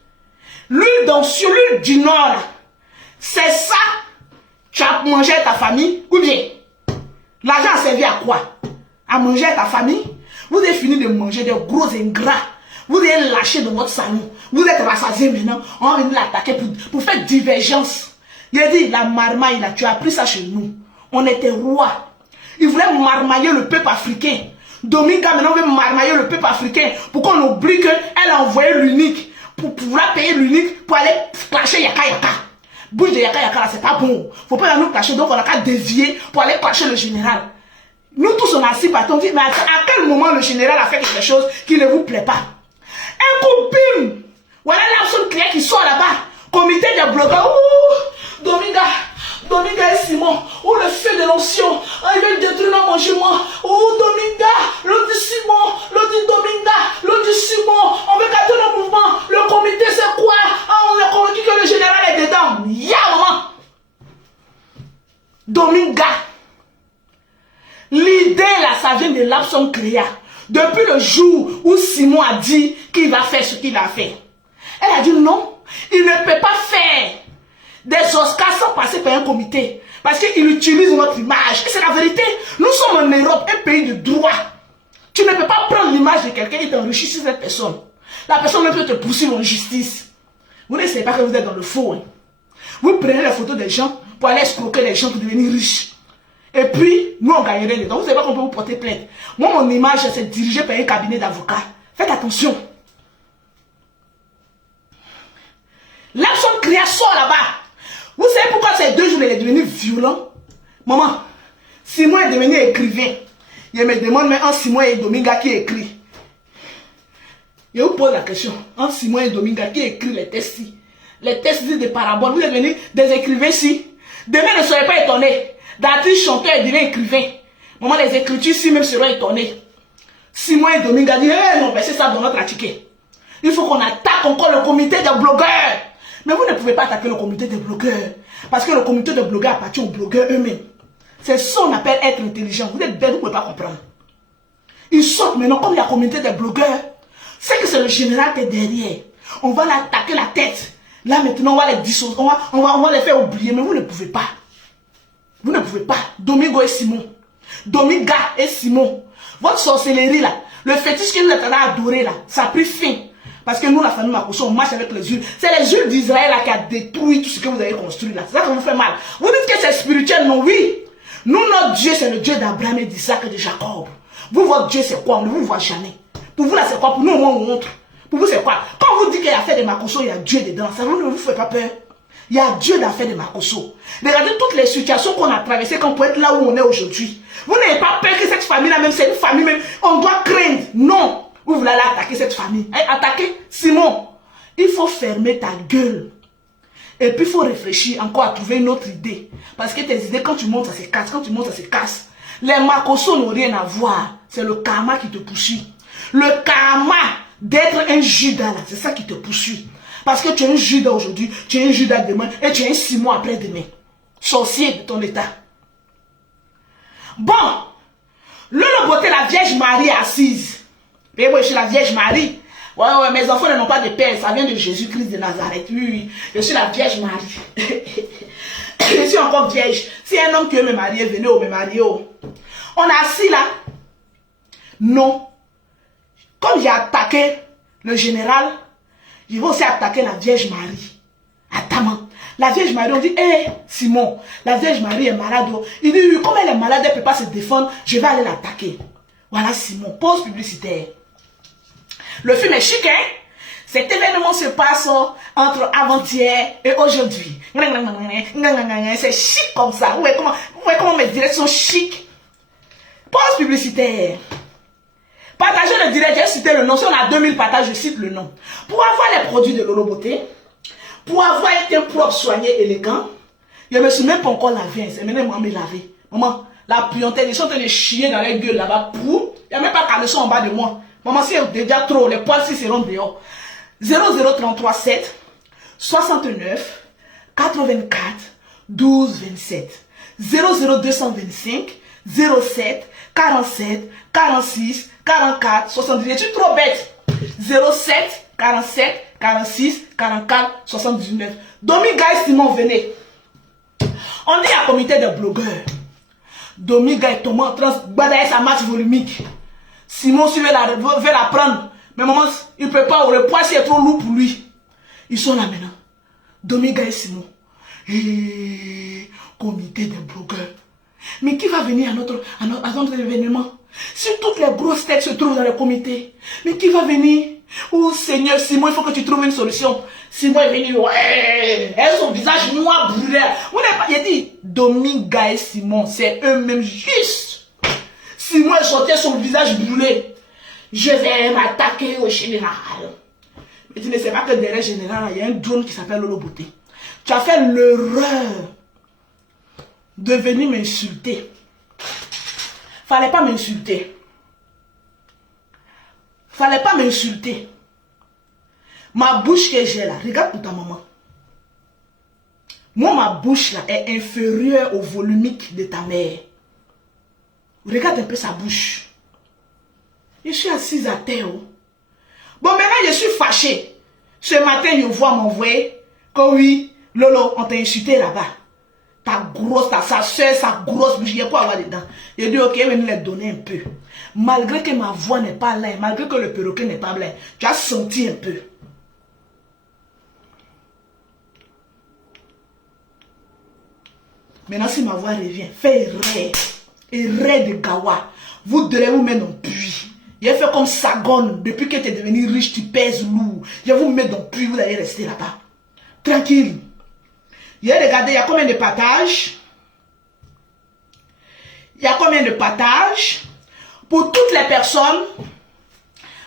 L'huile d'onction, l'huile du nord là. C'est ça. Tu as mangé à ta famille. Ou bien, l'argent a servi à quoi? À manger à ta famille. Vous avez fini de manger des gros ingrats. Vous avez lâché dans votre salon. Vous êtes rassasié maintenant. On va venir l'attaquer pour faire divergence. Il a dit, la marmaille là, tu as appris ça chez nous. On était rois. Ils voulaient marmailler le peuple africain. Dominga maintenant veut marmailler le peuple africain pour qu'on oublie qu'elle a envoyé l'unique pour pouvoir payer l'unique pour aller clasher Yaka Yaka. Bouche de Yaka Yaka là, c'est pas bon. Faut pas nous clasher, donc on a qu'à dévier pour aller clasher le général. Nous tous on a assis par on dit, mais à quel moment le général a fait quelque chose qui ne vous plaît pas? Un coup, bim! Voilà la personne qui sort là-bas. Comité de blogueurs. Ouh! Dominga et Simon. Oh, le feu de l'onction. Ah, il va détruire nos mangements. Oh, Dominga. L'autre dit Simon. L'autre dit Dominga. L'autre dit Simon. On veut gâter nos mouvements. Le comité, c'est quoi? Ah, on est convaincu que le général est dedans. Ya, maman. Dominga. L'idée là, ça vient de l'Abson Créa. Depuis le jour où Simon a dit qu'il va faire ce qu'il a fait. Elle a dit non, il ne peut pas faire des Oscars sans passer par un comité. Parce qu'il utilise notre image. Et c'est la vérité. Nous sommes en Europe, un pays de droit. Tu ne peux pas prendre l'image de quelqu'un et t'enrichir sur cette personne. La personne ne peut te poursuivre en justice. Vous ne savez pas que vous êtes dans le faux. Hein. Vous prenez les photos des gens pour aller escroquer les gens pour devenir riches. Et puis, nous on gagnerait dedans. Vous ne savez pas qu'on peut vous porter plainte. Moi, mon image, c'est dirigé par un cabinet d'avocats. Faites attention. L'Abson Créa sort là-bas. Vous savez pourquoi ces 2 jours il est devenu violent? Maman, Simon est devenu écrivain. Il me demande, mais entre Simon et Dominga qui écrit? Je vous pose la question. Entre Simon et Dominga qui écrit les textes? Les textes disent des paraboles. Vous êtes venus des écrivains ici. Demain, ne soyez pas étonnés. D'artiste chanteur et devient écrivain. Maman, les écritures ici même seront étonnés. Simon et Domingue a dit, eh non, c'est ça dans notre ticket. Il faut qu'on attaque encore le comité des blogueurs. Mais vous ne pouvez pas attaquer le comité des blogueurs. Parce que le comité des blogueurs appartient aux blogueurs eux-mêmes. C'est ça qu'on appelle être intelligent. Vous êtes bête, vous ne pouvez pas comprendre. Ils sortent maintenant, comme il y a le comité des blogueurs. C'est que c'est le général qui est derrière. On va l'attaquer la tête. Là maintenant, on va les dissocier. On va les faire oublier. Mais vous ne pouvez pas. Vous ne pouvez pas. Domingo et Simon. Dominga et Simon. Votre sorcellerie là. Le fétiche que vous êtes à adorer là. Ça a pris fin. Parce que nous, la famille Makosso, on marche avec les huiles. C'est les huiles d'Israël là qui a détruit tout ce que vous avez construit là. C'est ça qui vous fait mal. Vous dites que c'est spirituel. Non, oui. Nous, notre Dieu, c'est le Dieu d'Abraham et d'Isaac et de Jacob. Vous, votre Dieu, c'est quoi? On ne vous voit jamais. Pour vous, là, c'est quoi? Pour nous, on montre. Pour vous, c'est quoi? Quand on vous dit qu'il y a fait des Makosso, il y a Dieu dedans. Ça ne vous fait pas peur. Il y a Dieu dans fait des Makosso. Regardez toutes les situations qu'on a traversées quand on peut être là où on est aujourd'hui. Vous n'avez pas peur que cette famille-là, même, c'est une famille, même, on doit craindre. Non. Vous voulez aller attaquer cette famille. Attaquer Simon. Il faut fermer ta gueule. Et puis, il faut réfléchir encore à trouver une autre idée. Parce que tes idées, quand tu montes, ça se casse. Quand tu montes, ça se casse. Les Makosso n'ont rien à voir. C'est le karma qui te poursuit. Le karma d'être un Judas, là, c'est ça qui te poursuit. Parce que tu es un Judas aujourd'hui, tu es un Judas demain, et tu es un Simon après-demain. Sorcier de ton état. Bon, le beauté, la Vierge Marie est assise. Et moi, je suis la Vierge Marie. Ouais, mes enfants n'ont pas de père, ça vient de Jésus-Christ de Nazareth. Oui, je suis la Vierge Marie. Je suis encore vierge. Si un homme qui veut me marier, venez me marier. On est assis là. Non. Comme j'ai attaqué le général, je vais aussi attaquer la Vierge Marie. Attends. La Vierge Marie, on dit, hé, Simon, la Vierge Marie est malade. Il dit, oui, comme elle est malade, elle ne peut pas se défendre, je vais aller l'attaquer. Voilà Simon, pause publicitaire. Le film est chic, hein? Cet événement se passe entre avant-hier et aujourd'hui. C'est chic comme ça. Vous voyez comment mes directs sont chics? Pause publicitaire. Partagez le direct, j'ai cité le nom. Si on a 2000 partages, je cite le nom. Pour avoir les produits de Lolo Beauté, pour avoir été propre, soigné, élégant, je ne me suis même pas encore lavé. C'est maintenant maman me laver. Maman, la puantaine, ils sont en train de chier dans les gueules là-bas. Il n'y a même pas caleçon en bas de moi. Maman, c'est déjà trop. Les poils, si seront dehors. 0033 7 69 84 12 27 00225 07 47 46 44 70. Es-tu trop bête? 07 47 46 44 79. Dominga et Simon, venez. On dit à comité de blogueurs. Dominga et Thomas en train de balayer sa masse volumique. Simon, si veut la prendre. Mais maman, il ne peut pas. Le poids, c'est trop lourd pour lui. Ils sont là maintenant. Dominga et Simon. Et comité des blogueurs. Mais qui va venir à notre événement? Si toutes les grosses têtes se trouvent dans le comité, mais qui va venir? Oh Seigneur, Simon, il faut que tu trouves une solution. Simon est venu, ouais, elle son visage noir brûlé. Vous n'avez pas, il a dit, Dominga et Simon, c'est eux-mêmes juste. Simon est sorti son visage brûlé. Je vais m'attaquer au général. Mais tu ne sais pas que derrière le général, il y a un drone qui s'appelle Lolo Beauté. Tu as fait l'erreur de venir m'insulter. Fallait pas m'insulter. Fallait pas m'insulter. Ma bouche que j'ai là, regarde pour ta maman. Moi, ma bouche là est inférieure au volumique de ta mère. Regarde un peu sa bouche. Je suis assise à terre. Bon, maintenant, je suis fâchée. Ce matin, je vois m'envoyer que oui, Lolo, on t'a insulté là-bas. Ta grosse, sa soeur, sa grosse bouche, il y a quoi avoir dedans. Je dis, ok, je vais nous les donner un peu. Malgré que ma voix n'est pas là, malgré que le perroquet n'est pas là, tu as senti un peu. Maintenant, si ma voix revient, fais erreur de gawa. Vous devez vous mettre dans le puits. Il a fait comme Sagone. Depuis que tu es devenu riche, tu pèses lourd. Je vais vous mettre dans le puits, vous allez rester là-bas. Tranquille. Il y a regardé, il y a combien de partages? Il y a combien de partages? Pour toutes les personnes.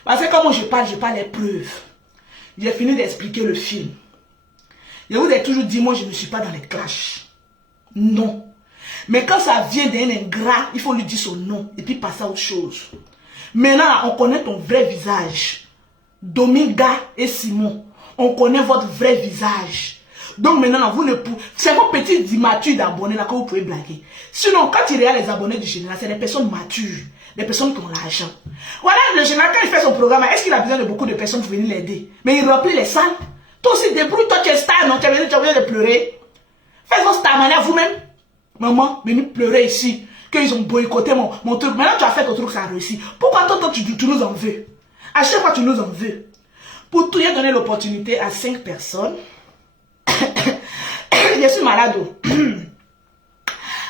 Parce que comme je parle les preuves. J'ai fini d'expliquer le film. Je vous ai toujours dit, moi je ne suis pas dans les clashs. Non. Mais quand ça vient d'un ingrat, il faut lui dire son nom et puis passer à autre chose. Maintenant, on connaît ton vrai visage. Dominga et Simon, on connaît votre vrai visage. Donc maintenant, vous ne pouvez... C'est vos petits immatures d'abonnés là que vous pouvez blaguer. Sinon, quand il y a les abonnés du général, c'est des personnes matures. Des personnes qui ont l'argent. Voilà, le général, quand il fait son programme, est-ce qu'il a besoin de beaucoup de personnes pour venir l'aider? Mais il remplit les salles. Toi aussi, débrouille-toi, tu es star, non? Tu as besoin de pleurer. Faites vos star manière vous-même. Maman, venez pleurer ici. Qu'ils ont boycotté mon truc. Maintenant, tu as fait ton truc, ça a réussi. Pourquoi toi, tu nous en veux? À chaque fois, tu nous en veux. Pour tout, il a donné l'opportunité à 5 personnes. Je suis malade.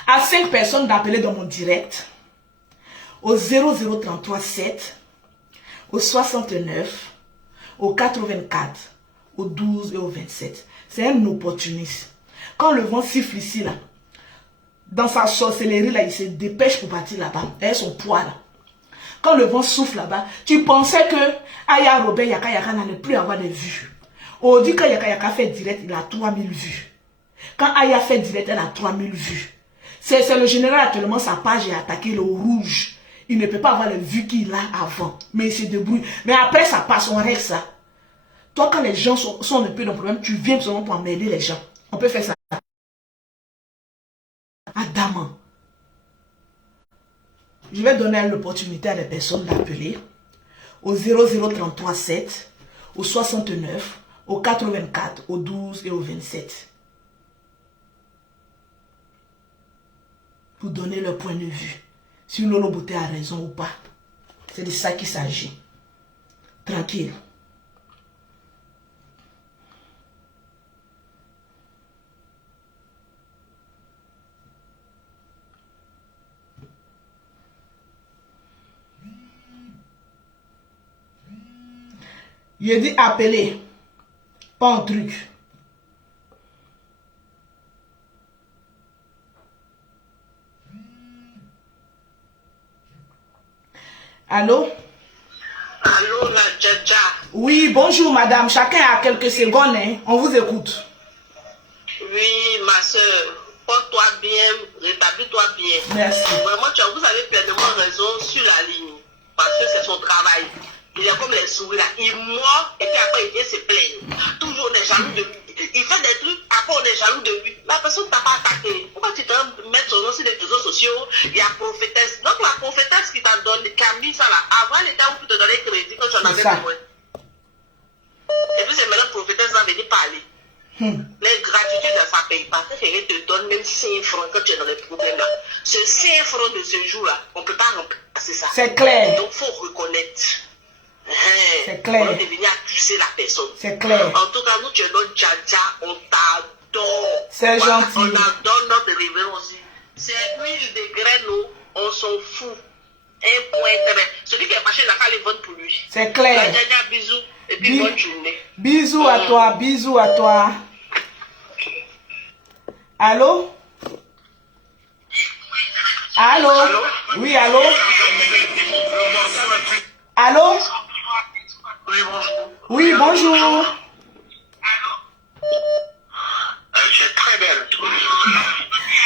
À 5 personnes d'appeler dans mon direct. Au 00337, au 69, au 84, au 12 et au 27. C'est un opportuniste. Quand le vent siffle ici, là, dans sa sorcellerie, là, il se dépêche pour partir là-bas. Et son poids, là. Quand le vent souffle là-bas, tu pensais que Aya Robert Yaka Yaka n'allait plus avoir des vues. On dit que Yaka Yaka fait direct, il a 3000 vues. Quand Aya fait direct, elle a 3000 vues. C'est le général actuellement, sa page est attaquée, le rouge. Il ne peut pas avoir les vues qu'il a avant. Mais il se débrouille. Mais après, ça passe, on règle ça. Toi, quand les gens sont un peu dans le problème, tu viens seulement pour emmerder les gens. On peut faire ça. Adam. Je vais donner l'opportunité à des personnes d'appeler au 00337, au 69, au 84, au 12 et au 27. Pour donner leur point de vue. Si Lolo Bouté a raison ou pas. C'est de ça qu'il s'agit. Tranquille. Il dit appeler. Pas un truc. Allô? Allô, la Djadja. Oui, bonjour madame. Chacun a quelques secondes. Hein. On vous écoute. Oui, ma soeur. Porte-toi bien, rétablis-toi bien. Merci. Vraiment, vous avez pleinement raison sur la ligne. Parce que c'est son travail. Il est comme les souris là. Il mord et puis après il vient se plaindre. Toujours on est jaloux de lui. Il fait des trucs, après on est jaloux de lui. La personne ne t'a pas attaqué. Pourquoi tu te mettre son nom sur les réseaux sociaux? Il y a prophétesse. Donc la prophétesse qui t'a donné, qui a mis ça là, avant elle était où pour te donner crédit quand tu en avais besoin. Et puis c'est maintenant prophétesse va venir parler. Les gratitudes, ça ne paye pas. Quelqu'un te donne même 5 francs quand tu es dans les problèmes là. Ce 5 francs de ce jour-là, on ne peut pas remplacer ça. C'est clair. Donc il faut reconnaître. C'est clair. On est venu accuser la personne. C'est clair. En tout cas, nous, tu es notre Djadja, on t'adore. C'est voilà, gentil. On adore notre réveil aussi. C'est huile de graines, nous, on s'en fout. Un point très. Celui qui est fâché, il n'a qu'à les vendre pour lui. C'est clair. Djadja, bisous. Et puis bonne journée. Bisous à toi, bisous à toi. Allô? Allô? Allô? Oui, allô? Allô? Oui, bonjour. Oui, bonjour. Tu es très belle.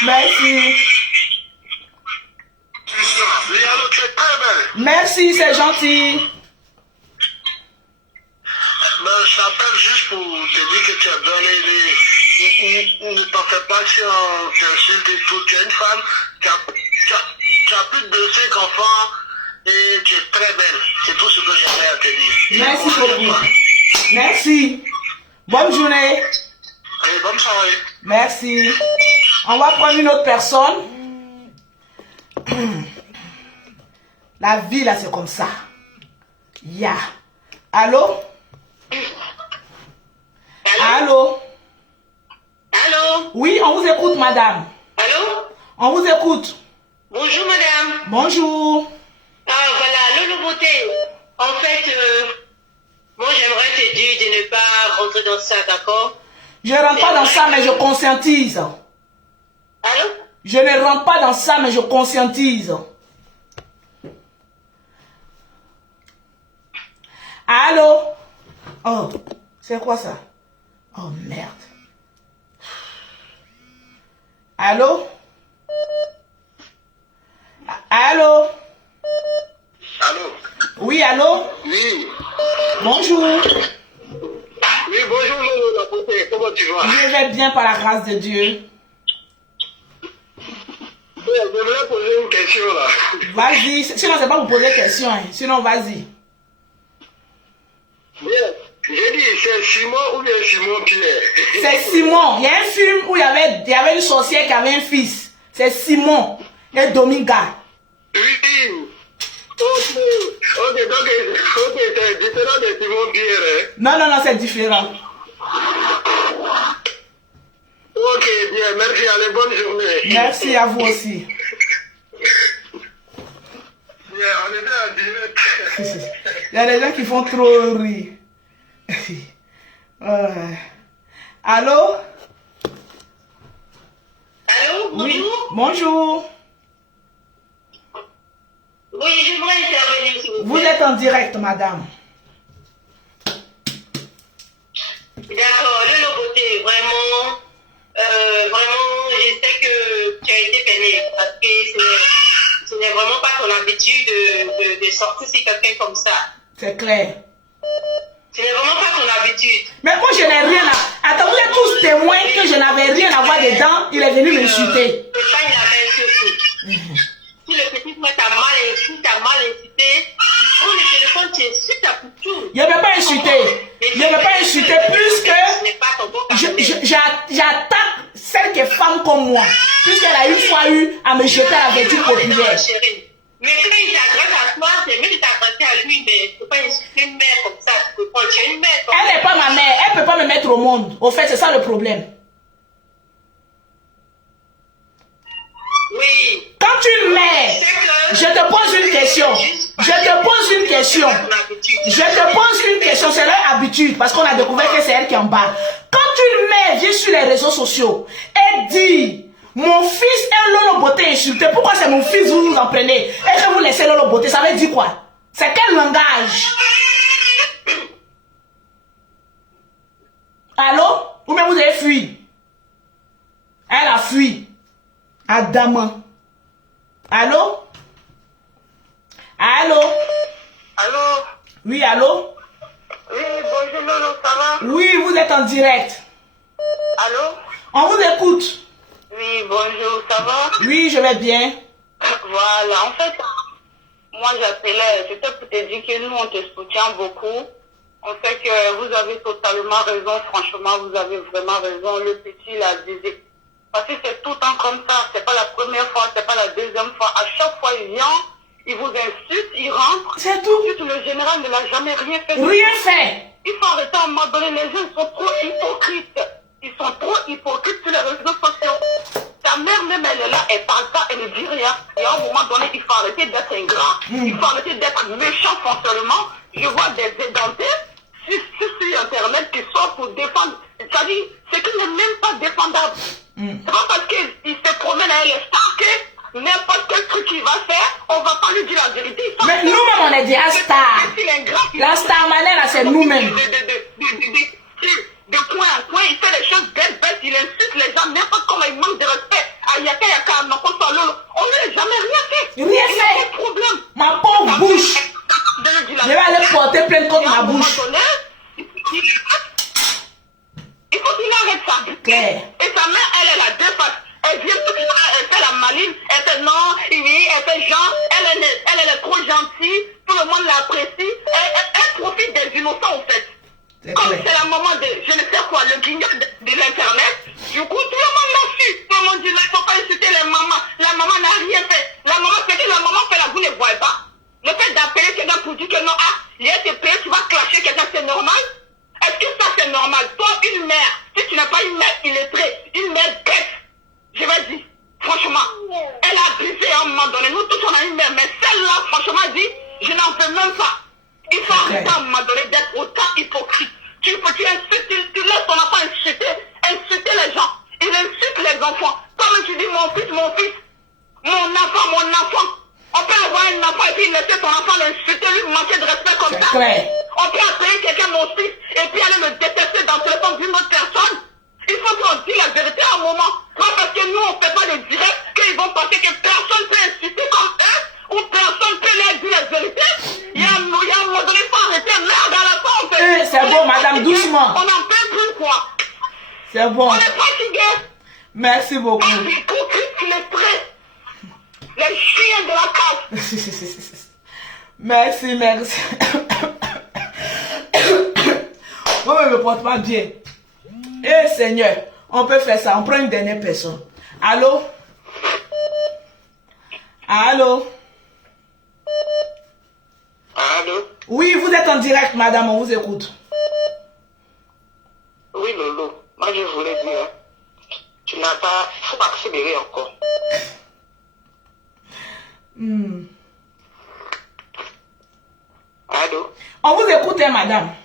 Merci. Oui, allô, tu es très belle. Merci, c'est gentil. Ben, je t'appelle juste pour te dire que tu es belle. Ne t'en fais pas si on t'insulte et tout. Tu es une femme, tu as plus de 5 enfants et tu es très belle. C'est tout ce que j'avais à te dire. Merci beaucoup. Merci. Bonne journée. Et bonne soirée. Merci. On va prendre une autre personne. La vie là, c'est comme ça. Ya. Allô? Allô? Allô? Oui, on vous écoute, madame. Allô? On vous écoute. Bonjour, madame. Bonjour. Ah, voilà, Lolo Beauté. En fait, moi, j'aimerais te dire de ne pas rentrer dans ça, d'accord? Je ne rentre pas dans ça, mais je conscientise. Allô? Je ne rentre pas dans ça, mais je conscientise. Allô? Oh, c'est quoi ça? Oh, merde. Allô? Allô? Allô? Oui, allô? Oui. Bonjour. Oui, bonjour, Lolo, la beauté. Comment tu vas? Je vais bien par la grâce de Dieu. Oui, je voulais poser une question là. Vas-y. Sinon, c'est pas pour poser question. Hein. Sinon, vas-y. Bien. J'ai dit, c'est Simon ou bien Simon Pierre? C'est Simon. Il y a un film où il y avait une sorcière qui avait un fils. C'est Simon et Dominga. Oui. Ok, donc, c'est différent de Simon Pierre. Hein? Non, non, non, c'est différent. Ok, bien, merci, allez, bonne journée. Merci à vous aussi. Bien, on était en direct. Il y a des gens qui font trop rire. Allô? Allô, bonjour? Oui. Bonjour. Oui, j'aimerais intervenir s'il vous Vous plaît. êtes en direct, madame. D'accord, le beauté, vraiment, je sais que tu as été peiné parce que ce n'est vraiment pas ton habitude de sortir sur quelqu'un comme ça. C'est clair. Ce n'est vraiment pas ton habitude. Mais moi, je n'ai rien à... Attends, vous êtes tous témoins que je n'avais rien à voir dedans. Il est venu m'insulter. Le temps, il a main surtout. Si le petit frère t'a mal incité, tu prends le téléphone, tu insultes à tout. Je ne vais pas insulter. Je ne vais pas insulter puisque j'attaque celle qui est femme comme moi. Puisqu'elle a une fois eu à me jeter à la vertu populaire. Mais quand il t'adresse à toi, c'est mieux de t'adresser à lui, mais il ne faut pas insulter une mère comme ça. Tu es une mère comme ça. Elle n'est pas ma mère. Elle ne peut pas me mettre au monde. Au fait, c'est ça le problème. Oui. Quand une mère, je te pose une question. Je te pose une question. Je te pose une question. C'est leur habitude parce qu'on a découvert que c'est elle qui est en bas. Quand une mère vient sur les réseaux sociaux et dit mon fils est Lolo Beauté insulté, pourquoi c'est mon fils vous vous en prenez et que vous laissez Lolo Beauté, ça veut dire quoi? C'est quel langage? Allô? Ou bien vous avez fui? Elle a fui. Adama. Allô? Allô? Allô? Oui, allô? Oui, bonjour Lolo, ça va? Oui, vous êtes en direct. Allô? On vous écoute. Oui, bonjour, ça va? Oui, je vais bien. Voilà, en fait, moi j'appelais, c'était pour te dire que nous on te soutient beaucoup. On sait que vous avez totalement raison, franchement, vous avez vraiment raison. Le petit l'a dit. Parce que c'est tout le temps comme ça, c'est pas la première fois, c'est pas la deuxième fois. À chaque fois, il vient, il vous insulte, il rentre. C'est tout. Ensuite, le général ne l'a jamais rien fait. Rien fait. Il faut arrêter à un moment donné, les gens sont trop hypocrites. Ils sont trop hypocrites sur les réseaux sociaux. Ta mère même, elle est là, elle parle pas, elle ne dit rien. Et à un moment donné, il faut arrêter d'être ingrat. Il faut arrêter d'être méchant foncièrement. Je vois des édentés sur Internet qui sortent pour défendre. C'est-à-dire, c'est qu'il n'est même pas défendable. C'est pas parce qu'il se promène à les stars que n'importe quel truc qu'il va faire, on va pas lui dire la vérité. Mais nous-mêmes, on est des stars. La star manière, là, c'est nous-mêmes. De coin en coin, il fait des choses bêtes, il insulte les gens, n'importe comment, il manque de respect. À Yaka, on ne lui a jamais rien fait. Rien Il fait. a pas de problème. Ma pauvre bouche. Je vais aller porter plainte contre ma bouche. Il faut qu'il arrête ça. Claire. Et sa mère, elle a deux faces. Elle vient tout le temps, elle fait la maline, elle fait non, oui, elle fait genre, elle est trop gentille, tout le monde l'apprécie, elle profite des innocents en fait. Comme c'est la maman de, je ne sais quoi, le guignol de l'internet, du coup tout le monde l'a su. Tout le monde dit, il ne faut pas insulter les mamans. La maman n'a rien fait. La maman, c'est que la maman fait la vous ne voyez pas. Le fait d'appeler quelqu'un pour dire que non, ah, il a été payé, tu vas clasher quelqu'un, c'est normal? Est-ce que ça c'est normal? Toi, une mère, si tu n'as pas une mère illettrée, une mère bête, je vais dire, franchement, elle a abusé à un moment donné. Nous tous on a une mère, mais celle-là, franchement, dit, je n'en veux même pas. Il faut arrêter à un moment donné d'être autant hypocrite. Tu insultes, tu laisses ton enfant insulter les gens. Il insulte les enfants. Comme tu dis mon fils, mon enfant. On peut avoir un enfant et puis laisser ton enfant l'insulter, lui manquer de respect comme ça. On peut appeler quelqu'un mon fils et puis aller le détester dans le téléphone d'une autre personne. Il faut qu'on dise la vérité à un moment. Pas parce que nous on ne fait pas le direct qu'ils vont penser que personne peut insulter comme eux ou personne peut leur dire la vérité. Il y a Doucement. On n'en peut plus, quoi. C'est bon. On est fatigué. Merci beaucoup. Les hypocrites, les prêts. Les chiens de la case. Merci, merci. Moi, je ne me porte pas bien. Eh Seigneur, on peut faire ça. On prend une dernière personne. Allô? Allô? Allô? Oui, vous êtes en direct, madame, on vous écoute. Oui, Lolo. Moi, je voulais dire, tu n'as pas... Il faut accélérer encore. Allô? On vous écoute, hein, madame.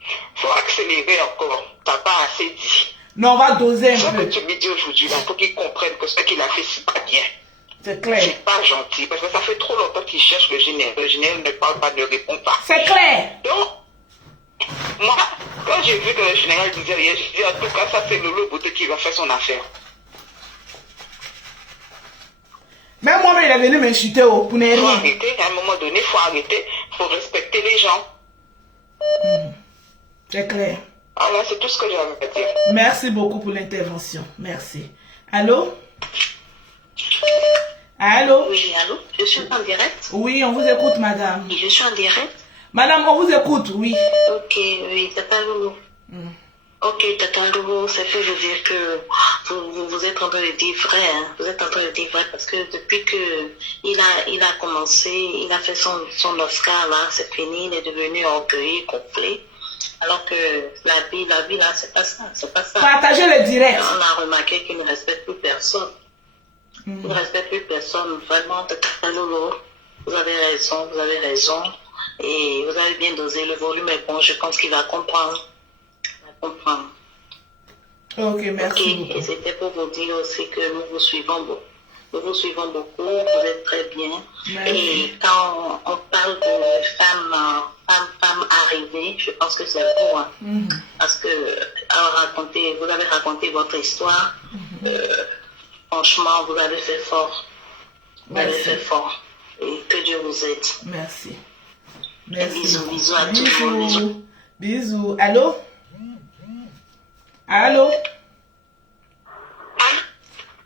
Il faut accélérer encore. Tu n'as pas assez dit. Non, on va doser Ce un que peu. tu lui dis aujourd'hui, il faut qu'il comprenne que ce qu'il a fait, c'est pas bien. C'est clair. C'est pas gentil. Parce que ça fait trop longtemps qu'il cherche le général. Le général ne parle pas, ne répond pas. C'est clair. Donc, moi, quand j'ai vu que le général disait rien, je dis en tout cas, ça c'est Lolo Beauté qui va faire son affaire. Même moi, il est venu m'insulter pour ne Il faut rien. arrêter, à un moment donné, il faut arrêter. Il faut respecter les gens. C'est clair. Voilà, c'est tout ce que j'avais à dire. Merci beaucoup pour l'intervention. Merci. Allô? Allô? Oui, allô? Je suis en direct. Oui, on vous écoute, madame. Je suis en direct. Madame, on vous écoute, oui. Ok, oui, Tata Lolo. Ok, Tata Lolo, ça fait dire que vous êtes en train de dire vrai, hein. Vous êtes en train de dire vrai parce que depuis que il a commencé, il a fait son Oscar là, c'est fini, il est devenu orgueilleux, complet. Alors que la vie là, c'est pas ça, c'est pas ça. Partagez le direct. On a remarqué qu'il ne respecte plus personne. Il ne respecte plus personne. Vraiment, Tata Lolo, vous avez raison. Et vous avez bien dosé, le volume est bon, je pense qu'il va comprendre. Ok, merci Ok, beaucoup. et c'était pour vous dire aussi que nous vous suivons beaucoup. Vous êtes très bien. Merci. Et quand on parle de femmes arrivées, je pense que c'est vous. Hein. Parce que vous avez raconté votre histoire. Franchement, vous avez fait fort. Vous avez fait fort. Et que Dieu vous aide. Merci. Merci. Bisous à tout le monde. Bisous. Bisous. Allô? Allô?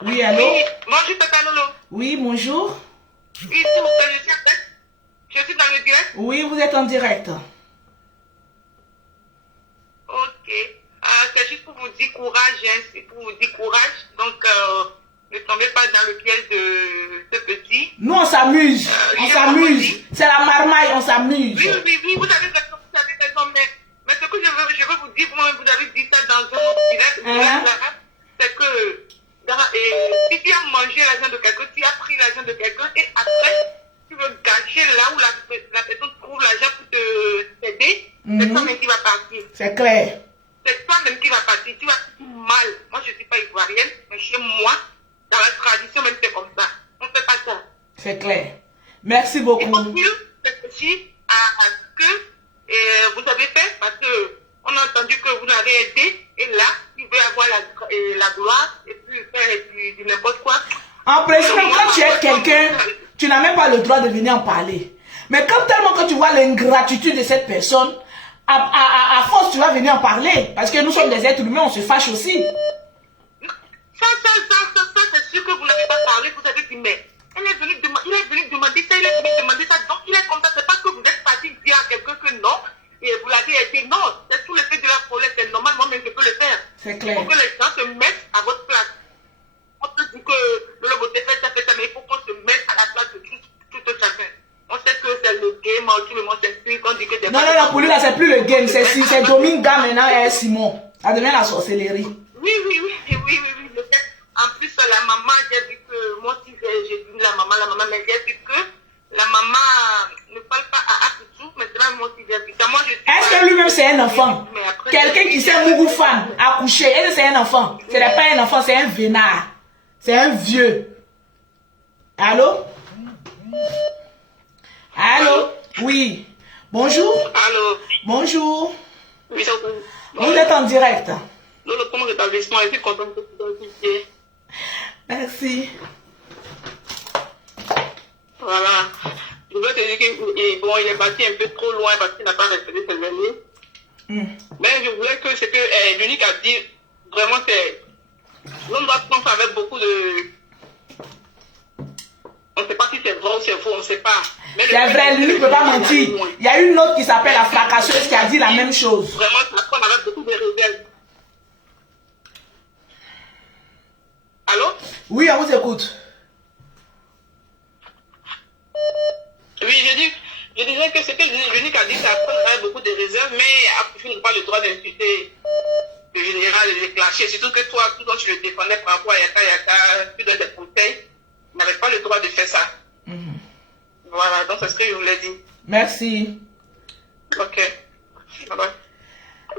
Oui, allô? Oui, bonjour Tata Lolo. Oui, bonjour. Oui, s'il vous plaît, je suis dans le direct. Oui, vous êtes en direct. Ok. C'est juste pour vous dire courage, hein, c'est pour vous dire courage. Donc, ne tombez pas dans le piège de ce petit. Nous, on s'amuse. On s'amuse. C'est la marmaille, on s'amuse. Oui, vous avez raison, mais ce que je veux vous dire, moi, vous avez dit ça dans un autre direct, c'est que si tu as mangé l'argent de quelqu'un, tu as pris l'argent de quelqu'un et après, tu veux gâcher là où la personne trouve l'argent pour t'aider, c'est toi-même qui va partir. C'est clair. C'est toi-même qui va partir. Tu vas tout mal. Moi, je ne suis pas ivoirienne, mais chez moi, dans la tradition, même c'est comme ça. On ne fait pas ça. C'est clair. Merci beaucoup. Il faut plus réfléchir à ce que vous avez fait parce qu'on a entendu que vous l'avez aidé et là, il veut avoir la gloire et puis faire du n'importe quoi. En principe, quand tu es quelqu'un, tu n'as même pas le droit de venir en parler. Mais quand tellement que tu vois l'ingratitude de cette personne, à force, tu vas venir en parler. Parce que nous sommes des êtres humains, on se fâche aussi. Ça, c'est sûr que vous n'avez pas parlé. Vous avez dit, mais il est venu demander ça, donc il est comme ça. C'est pas que vous êtes parti dire à quelqu'un que non, et vous l'avez aidé. Non, c'est tout le fait de la problème. C'est normal, moi-même, je peux le faire. C'est clair. Il faut que les gens se mettent à votre place. On peut dire que le beauté fait ça, mais il faut qu'on se mette à la place de tout chacun. On sait que c'est le game, tout le monde s'explique, on dit que c'est Non, pour lui, là, c'est plus le game. C'est Dominga maintenant et Simon. Ça devient la sorcellerie. Oui. En plus, la maman, j'ai vu que, moi aussi, j'ai vu la maman, mais j'ai vu que la maman ne parle pas à Apoutou, mais c'est là, moi aussi, j'ai vu ça. Est-ce que lui-même, c'est un enfant? Quelqu'un qui sait mourou femme, accoucher, est-ce que c'est un enfant? Ce n'est pas un enfant, c'est un vénard. C'est un vieux. Allô? Allô? Oui. Bonjour? Allô? Bonjour. Oui, ça Vous êtes en direct. Le premier rétablissement, je suis content que vous soyez. Merci. Voilà. Je veux te dire qu'il il est parti un peu trop loin parce qu'il n'a pas respecté ses amis. Mais je voulais que ce que l'unique a dit, vraiment, c'est... L'homme doit prendre ça avec beaucoup de... On ne sait pas si c'est vrai ou c'est faux, on ne sait pas. C'est vrai, lui ne peut pas mentir. Il y a une autre qui s'appelle la fracasseuse qui a dit la même chose. Vraiment, ça prend avec beaucoup de réserve. Allô? Oui, on vous écoute. Oui, je disais que ce que l'unique a dit, ça prend avec beaucoup de réserve, mais je n'ai pas le droit d'insulter le général et de clasher. Surtout que toi, tout le temps, tu le défendais par rapport à Yaka, tu donnes des conseils. Tu n'avais pas le droit de faire ça. Voilà, donc c'est ce que je voulais dire. Merci. Ok. Bye bye.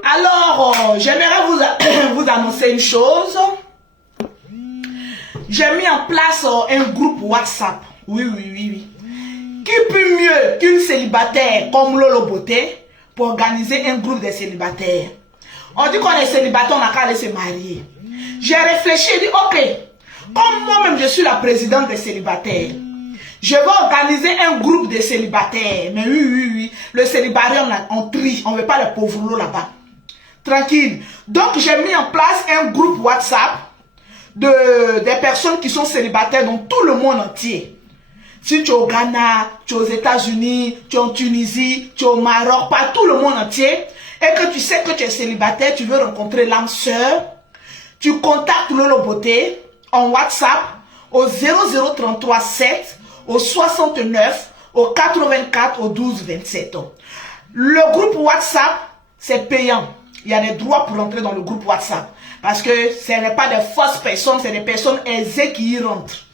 Alors, j'aimerais vous annoncer une chose. J'ai mis en place un groupe WhatsApp. Oui. Qui peut mieux qu'une célibataire comme Lolo Beauté pour organiser un groupe de célibataires? On dit qu'on est célibataire, on n'a qu'à aller se marier. J'ai réfléchi et dit, ok, comme moi-même je suis la présidente des célibataires, je vais organiser un groupe de célibataires. Mais oui, le célibataire, on trie, on ne veut pas les pauvres lots là-bas. Tranquille. Donc j'ai mis en place un groupe WhatsApp des personnes qui sont célibataires dans tout le monde entier. Si tu es au Ghana, tu es aux États-Unis, tu es en Tunisie, tu es au Maroc, partout le monde entier, et que tu sais que tu es célibataire, tu veux rencontrer l'âme sœur, tu contactes Lolo Beauté en WhatsApp au 0033 7, au 69, au 84, au 12 27. Le groupe WhatsApp, c'est payant. Il y a des droits pour entrer dans le groupe WhatsApp. Parce que ce n'est pas des fausses personnes, c'est des personnes aisées qui y rentrent.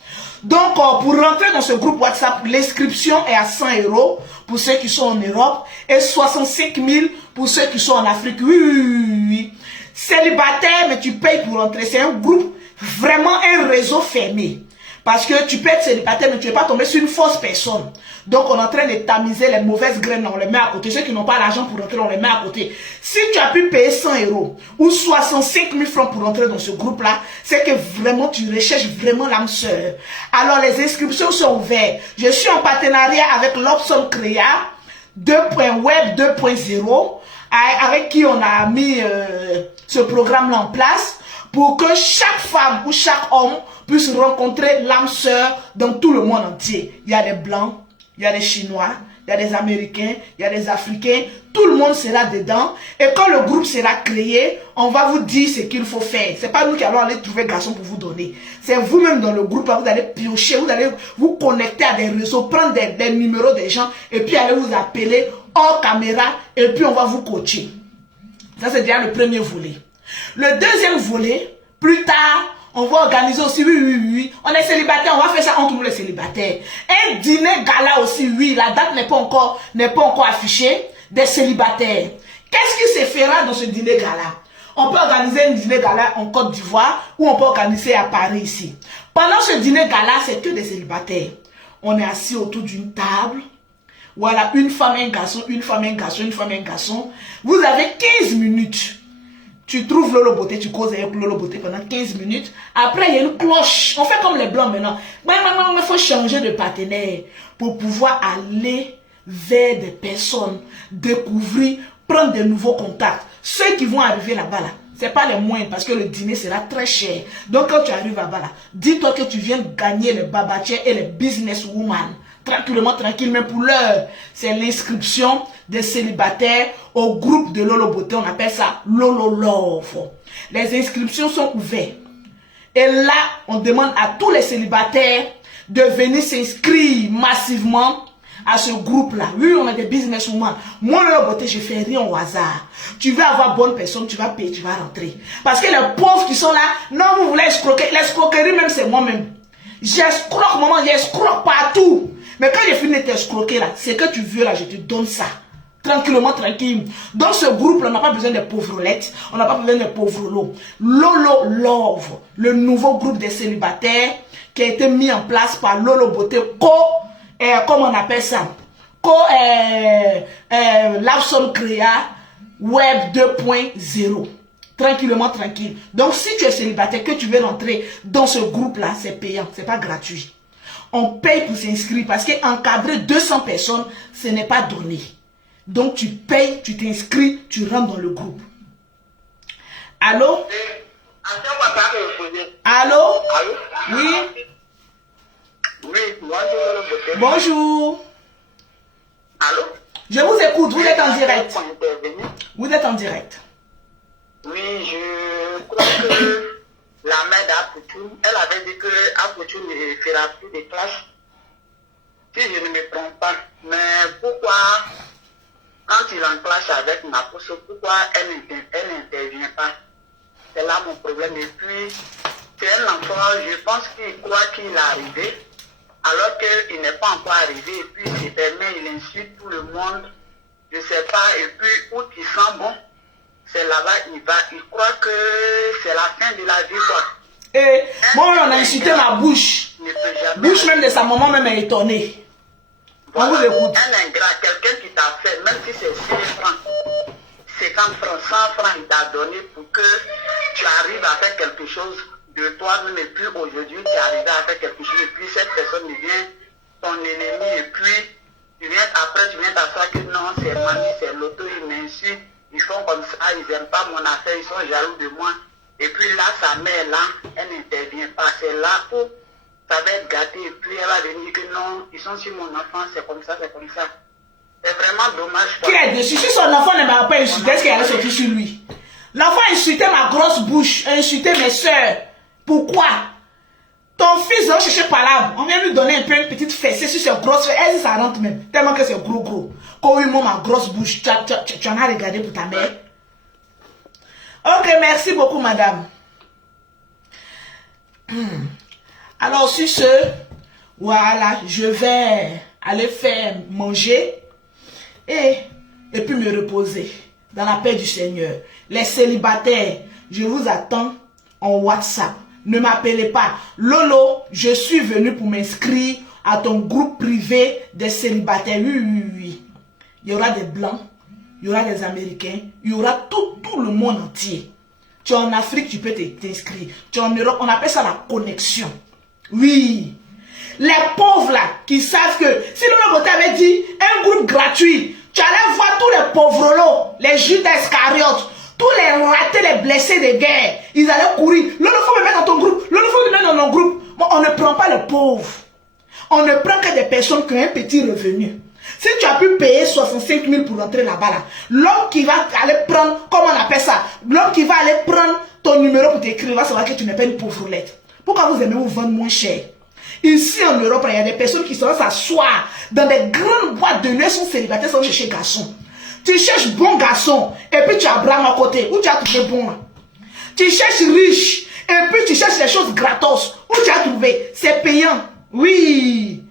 Donc, pour rentrer dans ce groupe WhatsApp, l'inscription est à 100 € pour ceux qui sont en Europe et 65 000 pour ceux qui sont en Afrique. Oui. Célibataire, mais tu payes pour rentrer. C'est un groupe, vraiment un réseau fermé. Parce que tu peux être célibataire, mais tu ne vas pas tomber sur une fausse personne. Donc, on est en train de tamiser les mauvaises graines, on les met à côté. Ceux qui n'ont pas l'argent pour rentrer, on les met à côté. Si tu as pu payer 100 € ou 65 000 francs pour rentrer dans ce groupe-là, c'est que vraiment, tu recherches vraiment l'âme sœur. Alors, les inscriptions sont ouvertes. Je suis en partenariat avec l'Opson Créa 2.web 2.0, avec qui on a mis ce programme-là en place, pour que chaque femme ou chaque homme puisse rencontrer l'âme sœur dans tout le monde entier. Il y a des Blancs, il y a des Chinois, il y a des Américains, il y a des Africains. Tout le monde sera dedans. Et quand le groupe sera créé, on va vous dire ce qu'il faut faire. Ce n'est pas nous qui allons aller trouver garçon pour vous donner. C'est vous-même dans le groupe, vous allez piocher, vous allez vous connecter à des réseaux, prendre des numéros des gens et puis aller vous appeler hors caméra et puis on va vous coacher. Ça, c'est déjà le premier volet. Le deuxième volet, plus tard, on va organiser aussi, oui. On est célibataire, on va faire ça entre nous les célibataires. Un dîner gala aussi, oui. La date n'est pas encore affichée, des célibataires. Qu'est-ce qui se fera dans ce dîner gala? On peut organiser un dîner gala en Côte d'Ivoire ou on peut organiser à Paris ici. Pendant ce dîner gala, c'est que des célibataires. On est assis autour d'une table. Voilà, une femme, un garçon, une femme, un garçon, une femme, un garçon. Vous avez 15 minutes. Tu trouves Lolo Beauté, tu causes avec Lolo Beauté pendant 15 minutes. Après, il y a une cloche. On fait comme les Blancs maintenant. Il faut changer de partenaire pour pouvoir aller vers des personnes, découvrir, prendre de nouveaux contacts. Ceux qui vont arriver là-bas, là, ce n'est pas les moindres parce que le dîner sera très cher. Donc, quand tu arrives là-bas, là, dis-toi que tu viens gagner les babatiers et les businesswomen. Tranquillement, tranquille, mais pour l'heure, c'est l'inscription des célibataires au groupe de Lolo Beauté. On appelle ça Lolo Love. Les inscriptions sont ouvertes. Et là, on demande à tous les célibataires de venir s'inscrire massivement à ce groupe-là. Oui, on a des businesswomen. Moi, Lolo Beauté, je ne fais rien au hasard. Tu veux avoir bonne personne, tu vas payer, tu vas rentrer. Parce que les pauvres qui sont là, non, vous voulez escroquer. L'escroquerie même, c'est moi-même. J'escroque, maman, j'escroque partout. Mais quand j'ai fini de t'escroquer là, c'est que tu veux là, je te donne ça. Tranquillement, tranquille. Dans ce groupe là, on n'a pas besoin de pauvrettes, on n'a pas besoin de pauvres lots. Lolo Love, le nouveau groupe des célibataires qui a été mis en place par Lolo Beauté, comment on appelle ça? L'Opson Créa Web 2.0. Tranquillement, tranquille. Donc, si tu es célibataire, que tu veux rentrer dans ce groupe-là, c'est payant, c'est pas gratuit. On paye pour s'inscrire parce qu'encadrer 200 personnes, ce n'est pas donné. Donc tu payes, tu t'inscris, tu rentres dans le groupe. Allô? Allô? Oui? Oui, bonjour. Bonjour. Allô? Je vous écoute, vous êtes en direct. Vous êtes en direct. Oui, je crois que la mère d'Apoutou, elle avait dit que Apoutou ne fera plus de classe. Si je ne me trompe pas. Mais pourquoi, quand il en classe avec ma pousse, pourquoi elle n'intervient pas? C'est là mon problème. Et puis, c'est un enfant, je pense qu'il croit qu'il est arrivé, alors qu'il n'est pas encore arrivé. Et puis, il se permet, il insulte tout le monde. Je ne sais pas. Et puis, où il sent bon, c'est là-bas, il va. Il croit que c'est la fin de la vie, quoi. Et moi, on a insulté ma bouche. Bouche même de sa maman, même est étonnée. Voilà, on vous écoute. Un ingrat, quelqu'un qui t'a fait, même si c'est 6 000 francs, 50 francs, 100 francs, il t'a donné pour que tu arrives à faire quelque chose de toi-même. Et puis aujourd'hui, tu es arrivé à faire quelque chose. Et puis cette personne devient ton ennemi. Et puis après, tu viens t'asseoir que non, c'est mamie, c'est l'auto, ils m'insultent. Ils font comme ça, ils n'aiment pas mon affaire, ils sont jaloux de moi. Et puis là, sa mère, là, elle n'intervient pas. C'est là où ça va être gâté. Et puis elle va venir que non, ils sont sur mon enfant, c'est comme ça, c'est comme ça. C'est vraiment dommage. Qui est dessus? Si son enfant ne m'a pas insulté, est-ce qu'il allait sortir sur lui? L'enfant a insulté ma grosse bouche, a insulté mes soeurs. Pourquoi? Ton fils va chercher par là. On vient lui donner un peu une petite fessée sur ses grosses fesses. Elle, ça rentre même. Tellement que c'est gros. Quand il montre ma grosse bouche, tu en as regardé pour ta mère. Ok, merci beaucoup, madame. Alors, sur ce, voilà, je vais aller faire manger et puis me reposer dans la paix du Seigneur. Les célibataires, je vous attends en WhatsApp. Ne m'appelez pas. Lolo, je suis venu pour m'inscrire à ton groupe privé des célibataires. Oui. Il y aura des Blancs, il y aura des Américains, il y aura tout le monde entier. Tu es en Afrique, tu peux t'inscrire. Tu es en Europe, on appelle ça la connexion. Oui. Les pauvres là, qui savent que si Lolo Beauté avait dit un groupe gratuit, tu allais voir tous les pauvres là, les Judas Iscariotes, tous les ratés, les blessés de guerre, ils allaient courir. Lolo, faut me mettre dans ton groupe. Lolo, faut me mettre dans nos groupes. Bon, on ne prend pas les pauvres. On ne prend que des personnes qui ont un petit revenu. Si tu as pu payer 65 000 pour rentrer là-bas, là, l'homme qui va aller prendre, comment on appelle ça, l'homme qui va aller prendre ton numéro pour t'écrire, va savoir que tu n'es pas une pauvre lettre. Pourquoi vous aimez vous vendre moins cher? Ici en Europe, il y a des personnes qui sont s'asseoir dans des grandes boîtes de nuit, sont célibataires, sont chercher garçons. Tu cherches bon garçon, et puis tu as Abraham à côté, où tu as trouvé bon. Tu cherches riche, et puis tu cherches les choses gratos, où tu as trouvé. C'est payant. Oui.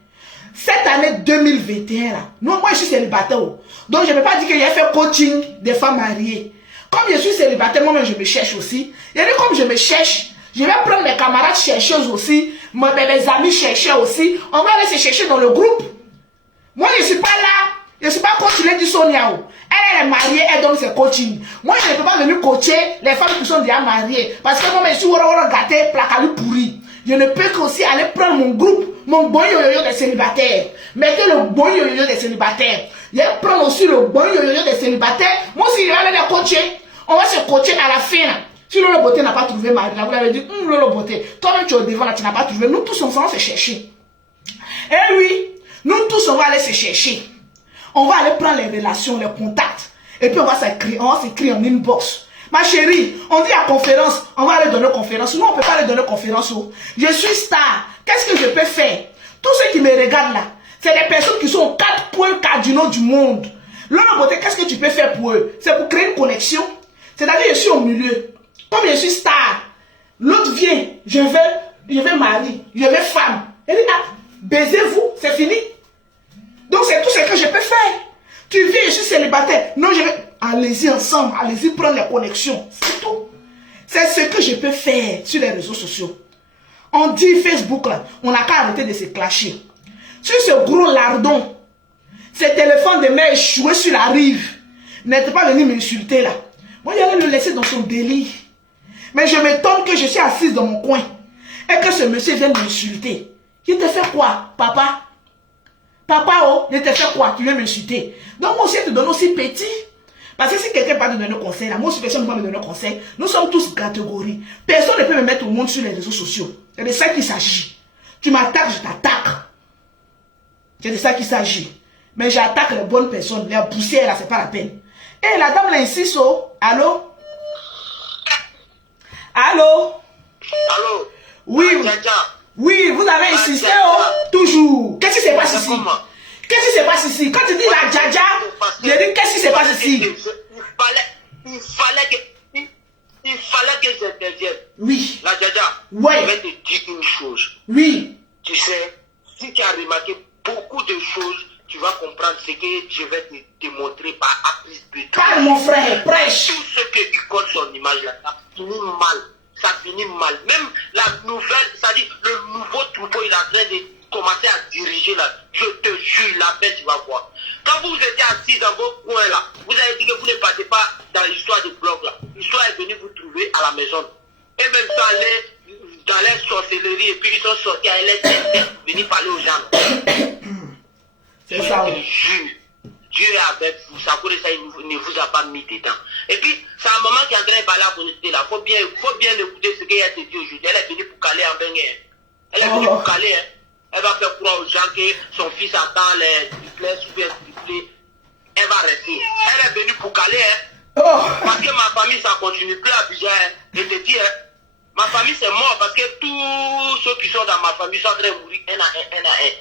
Cette année 2021, là, moi je suis célibataire. Donc je ne peux pas dire qu'il y a fait coaching des femmes mariées. Comme je suis célibataire, moi-même je me cherche aussi. Et comme je me cherche, je vais prendre mes camarades chercheuses aussi, mes amis chercheurs aussi. On va aller se chercher dans le groupe. Moi je ne suis pas là. Je ne suis pas coach du Sonia. Elle est mariée, elle donne ses coaching. Moi, je ne peux pas venir coacher les femmes qui sont déjà mariées. Parce que moi, je suis gâté, placali pourri. Je ne peux qu'aussi aller prendre mon groupe, mon bon yo-yo des célibataires. Mettez le bon yo-yo des célibataires. Je vais prendre aussi le bon yo-yo des célibataires. Moi aussi, je vais aller les coacher. On va se coacher à la fin. Là. Si Lolo Beauté n'a pas trouvé mari, là, vous l'avez dit, Lolo Beauté, toi-même tu es au devant, là, tu n'as pas trouvé. Nous tous, on va se chercher. Eh oui, nous tous, on va aller se chercher. On va aller prendre les relations, les contacts. Et puis on va s'écrire en inbox. Ma chérie, on dit à conférence, on va aller donner conférence. Nous, on ne peut pas aller donner conférence. Je suis star. Qu'est-ce que je peux faire? Tous ceux qui me regardent là, c'est des personnes qui sont aux 4 points cardinaux du monde. Lolo Beauté, qu'est-ce que tu peux faire pour eux? C'est pour créer une connexion. C'est-à-dire, je suis au milieu. Comme je suis star, l'autre vient, je vais mari, je vais femme. Elle dit, ah, baisez-vous, c'est fini. Donc c'est tout ce que je peux faire. Tu viens, je suis célibataire. Non, je vais... Allez-y ensemble, allez-y prendre les connexions. C'est tout. C'est ce que je peux faire sur les réseaux sociaux. On dit Facebook, là, on n'a qu'à arrêter de se clasher. Sur ce gros lardon, ce téléphone de mère échoué sur la rive, n'êtes pas venu m'insulter là. Moi, j'allais le laisser dans son délire. Mais je m'étonne que je suis assise dans mon coin et que ce monsieur vienne m'insulter. Il te fait quoi, papa? Papa, oh, ne te fais quoi? Tu viens m'insulter. Donc, moi aussi, je te donne aussi petit. Parce que si quelqu'un va te donner un conseil, là, moi aussi, personne ne va me donner un conseil. Nous sommes tous catégories. Personne ne peut me mettre au monde sur les réseaux sociaux. C'est de ça qu'il s'agit. Tu m'attaques, je t'attaque. C'est de ça qu'il s'agit. Mais j'attaque les bonnes personnes. Les poussières, là, c'est pas la peine. Et la dame, là, insiste, oh. Allô? Allô? Allô? Oui. Oui, vous avez insisté, oh. Toujours. Qu'est-ce qui se passe ici? Qu'est-ce qui se passe ici? Quand tu dis la Djaja, je dis qu'est-ce qui se passe ici? Il fallait que j'intervienne. Oui. La Djaja, ouais. Je vais te dire une chose. Oui. Tu sais, si tu as remarqué beaucoup de choses, tu vas comprendre ce que je vais te démontrer par A plus B. Parle mon frère, prêche. Tout ce que tu comptes son image là, ça finit mal. Ça finit mal. Même la nouvelle, c'est-à-dire le nouveau troupeau, il est en train de commencer à diriger là. Je te jure, la paix, tu vas voir. Quand vous étiez assis dans vos coins là, vous avez dit que vous ne partez pas dans l'histoire des blocs là. L'histoire est venue vous trouver à la maison. Et même dans les sorcelleries, et puis ils sont sortis à l'aide venir parler aux gens. C'est ça. Je te jure. Dieu est avec vous, ça pour ça, il ne vous a pas mis dedans. Et puis, c'est un moment qui est en train de parler à la là. Il faut bien écouter ce qu'elle a dit aujourd'hui. Elle est venue pour caler en bain. Elle est venue pour caler. Hein. Elle va faire croire aux gens que son fils attend les triplets, super triplés. Elle va rester. Elle est venue pour caler. Hein. Parce que ma famille, ça continue plus à Abidjan. Hein. Je te dis, hein, ma famille, c'est mort parce que tous ceux qui sont dans ma famille sont en train de mourir un à un.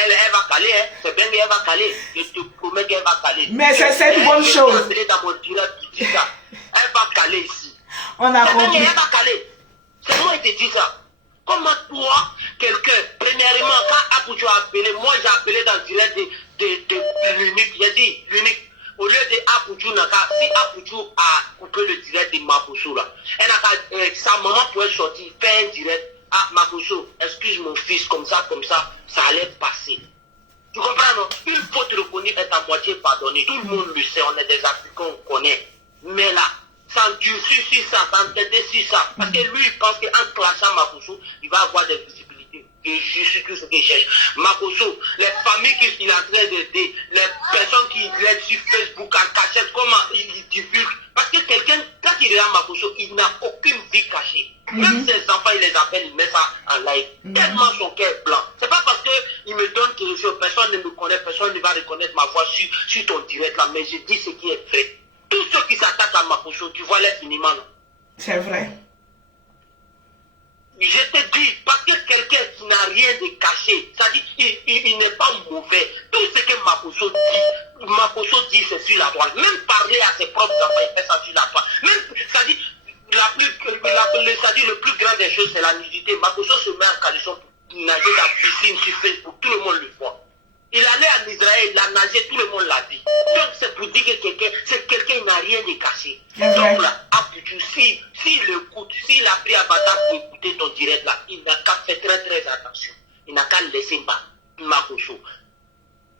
Elle va caler, hein. C'est bien qu'elle va caler. Je te promets qu'elle va caler. Mais c'est une bonne chose. Dans mon direct, tu dis ça. Elle va caler ici. On a compris. Elle va caler. C'est moi qui te dis ça. Comment toi, quelqu'un, premièrement, quand Apoudjou a appelé, moi j'ai appelé dans le direct de l'unique. J'ai dit l'unique. Au lieu de Apoudjou, si Apoudjou a coupé le direct de Makosso là, sa maman pouvait sortir, faire un direct. Ah, Makosso, excuse mon fils, comme ça, ça allait passer. Tu comprends, non? Une faute reconnue est à moitié pardonnée. Tout le monde le sait, on est des Africains, on connaît. Mais là, s'endurcir sur ça, s'entêter sur ça. Parce que lui, il pense qu'en clashant Makosso, il va avoir des visibilités. Et je suis tout ce qu'il cherche. Makosso, les familles qu'il est en train d'aider, les personnes qui l'aident sur Facebook en cachette, comment il divulgue. Parce que quelqu'un, quand il regarde Makosso, il n'a aucune vie cachée. Même ses enfants, il les appelle, il met ça en live. Tellement son cœur est blanc. C'est pas parce qu'il me donne quelque chose, personne ne me connaît, personne ne va reconnaître ma voix sur ton direct là, mais je dis ce qui est vrai. Tous ceux qui s'attaquent à Makosso, tu vois les finiment. C'est vrai. Je te dis, parce que quelqu'un qui n'a rien de caché, c'est-à-dire il n'est pas mauvais. Tout ce que Makosso dit, c'est sur la droite. Même parler à ses propres enfants, il fait ça sur la droite. Même, c'est-à-dire, le plus grand des choses, c'est la nudité. Makosso se met en caleçon pour nager dans la piscine sur Facebook, tout le monde le voit. Il allait en Israël, il a nagé, tout le monde l'a dit. Donc c'est pour dire que quelqu'un il n'a rien de caché. Donc là, Apoudjou, s'il écoute, s'il a pris un bâtard pour écouter ton direct là, il n'a qu'à faire très très attention. Il n'a qu'à laisser Makosso.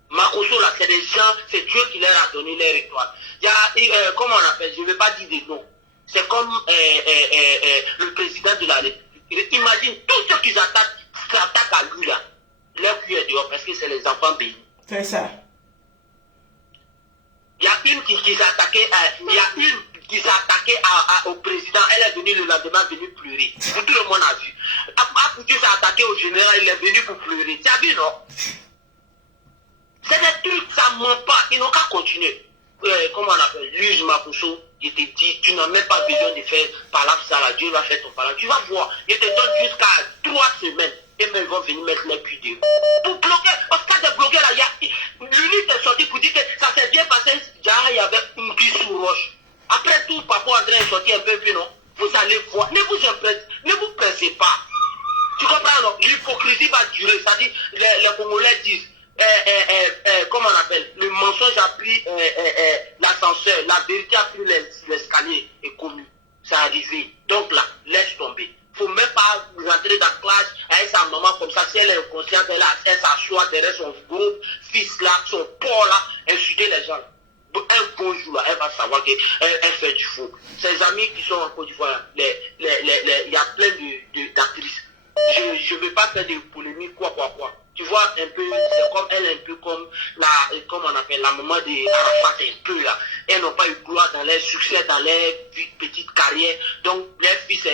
Makosso là, c'est des gens, c'est Dieu qui leur a donné leur étoile. Il y a, comment on appelle, je ne vais pas dire des noms. C'est comme le président de la République. Imagine, tous ceux qui s'attaquent à lui là. Leur cul est dehors parce que c'est les enfants bénis. C'est ça. Il y a une qui s'est attaquée au président. Elle est venue le lendemain venue pleurer. Tout le monde a vu. Apoudjou s'est attaqué au général, il est venu pour pleurer. Tu as vu, non? C'est des trucs, ça ne ment pas. Ils n'ont qu'à continuer. Comment on appelle? L'use Makosso, je te dis, tu n'as même pas besoin de faire palabre ça là. Dieu va faire ton palabre. Tu vas voir. Je te donne jusqu'à 3 semaines. Et même ils vont venir mettre les culs dehors. Pour bloquer, parce qu'il y a des bloqués là, l'unité est sorti pour dire que ça s'est bien passé. Il y avait une vie sous roche. Après tout, papa André est sorti un peu plus, non? Vous allez voir, ne vous pressez pas. Tu comprends, non? L'hypocrisie va durer. C'est-à-dire, les Congolais disent, comment on appelle? Le mensonge a pris l'ascenseur, la vérité a pris l'escalier et connu. Ça arrivé. Donc là, laisse tomber. Il ne faut même pas rentrer dans la classe avec sa maman comme ça. Si elle est inconsciente, elle s'assoit derrière son gros fils là, son porc là, insulter les gens. Un bon jour là, elle va savoir qu'elle fait du faux. Ses amis qui sont en Côte d'Ivoire, il y a plein d'actrices. Je ne vais pas faire de polémique, quoi. Tu vois, un peu, c'est comme elle, un peu comme qu'on appelle la maman de Arafat un peu là. Elles n'ont pas eu gloire dans leur succès, dans leur petite carrière. Donc, leur fils a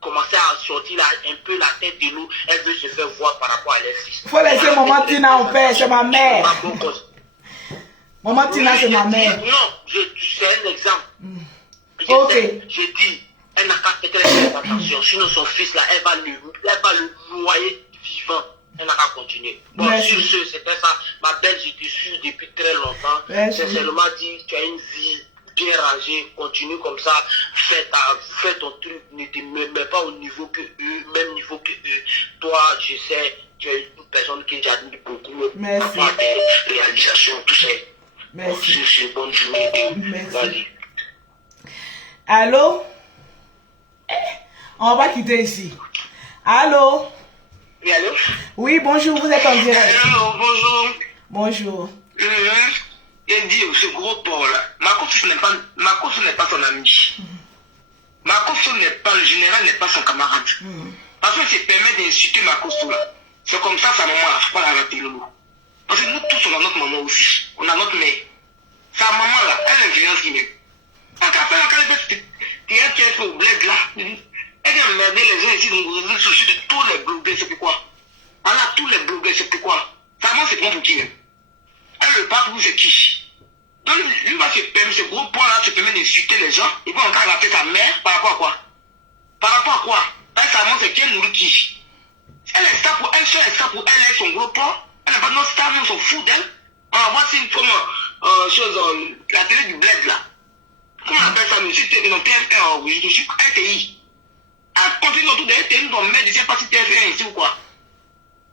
commencé à sortir là, un peu la tête de l'eau. Elle veut se faire voir par rapport à leur fils. Il faut laisser maman Tina en paix, c'est ma mère. Maman Tina, c'est ma mère. Non, c'est un exemple. Ok. Je dis, elle n'a qu'à faire attention. Sinon, son fils là, elle va le noyer vivant. Elle n'a qu'à continuer. Bon, sur ce, c'était ça. Ma belle, je te suis depuis très longtemps. Sincèrement dit, tu as une vie bien rangée. Continue comme ça. Fais ton truc. Ne te mets pas au niveau que eux, même niveau que eux. Toi, je sais, tu es une personne que j'admire beaucoup. Merci. Par tes réalisations, tout ça. Merci. Sur ce, bonne journée. Merci. Allô? On va quitter ici. Allô? Oui, allô? Oui, bonjour, vous êtes en direct. Allô, bonjour. Bonjour. Il dit, ce gros porc-là, Makosso n'est pas son ami. Makosso n'est pas, le général n'est pas son camarade. Parce qu'il se permet d'insulter Makosso là. C'est comme ça, sa maman, il ne faut pas la rater, Lolo. Parce que nous tous, on a notre maman aussi. On a notre mère. Sa maman là, elle influence qui même. Quand tu as fait au bled là, elle a emmerdé les gens ici dans les réseaux sociaux de tous les blogueurs, c'est pourquoi. Alors, tous les blogueurs, c'est pourquoi. Sa maman, c'est bon pour qui même. Elle le parle pour c'est qui. Donc, lui va se permettre, ce gros point là, se permet d'insulter les gens, et puis encore rater sa mère, par rapport à quoi. Par rapport à quoi. Elle, sa maman, c'est qui elle nourrit qui. Elle est star pour elle, seule est star pour elle, elle, son gros point. Elle n'a pas de notre star, on s'en fout d'elle. On voit c'est comme la télé du bled là. Comment on appelle ça, monsieur, non, TF1, oui, je suis RTI. Elle continue autour de RTI, nous on met, je ne sais pas si TF1 ici ou quoi.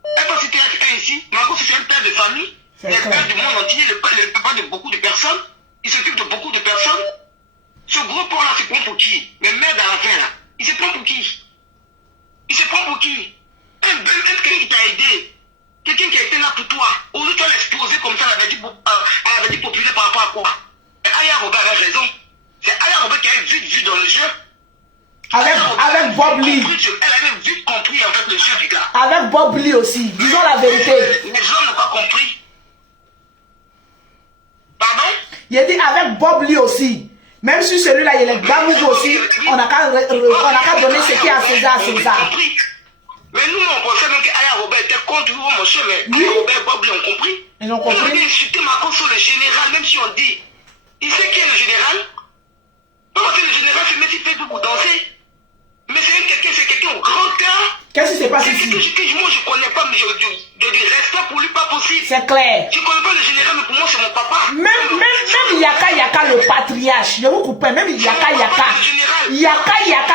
Elle ne sais pas si TF1 ici. Margot, c'est un père de famille. Le père du monde entier, le père de beaucoup de personnes. Il s'occupe de beaucoup de personnes. Ce gros porc là, se prend pour qui? Mais merde à la fin là. Il se prend pour qui? Il se prend pour qui? Quelqu'un qui t'a aidé. Quelqu'un qui a été là pour toi. Aujourd'hui, tu vas l'exposer comme ça, elle avait dit populaire par rapport à quoi? Aya Robert avait raison. C'est Aya Robert qui a vite vu dans le jeu. Avec Bob Lee. Elle avait vite compris en fait le jeu du gars. Avec Bob Lee aussi. Disons la vérité. Les gens n'ont pas compris. Pardon? Il a dit avec Bob Lee aussi. Même si celui-là, il est Gamoug aussi, on n'a qu'à donner ce qui est à César. Mais nous, on pensait même qu'Aya Robert était contre vous, mon cher, mais Aya Robert et Bob Lee ont compris. Ils ont compris. On a insulté Makosso, le général, même si on dit. Il sait qui est le général? Parce que le général se met sur Facebook pour danser. Mais c'est quelqu'un au grand cœur. Qu'est-ce qui s'est passé ici? Moi, je ne connais pas, mais je respect pour lui, pas possible. C'est clair. Je ne connais pas le général, mais pour moi, c'est mon papa. Même Yaka, le patriarche, je vous coupe, même Yaka,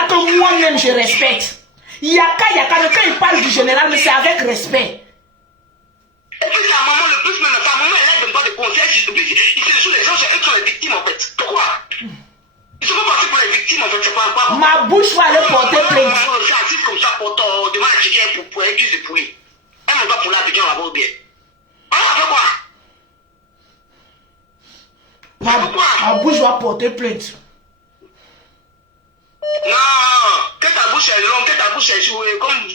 que moi-même je respecte. Yaka, quand il parle du général, mais c'est avec respect. Et puis sa maman, le plus, même sa maman, elle ne donne pas de conseils. Il se joue les gens, elles sont les victimes, en fait. Pourquoi? Il se faut passer pour les victimes, en fait, c'est pas. Ma bouche va aller porter plainte. Je suis assise comme ça, devant la chicken pour un cuisse de poulet. Elle ne va pas pour la piquer là-bas ou bien. On a fait quoi? Ma bouche va porter plainte. Non, que ta bouche est longue, que ta bouche est jouée, comme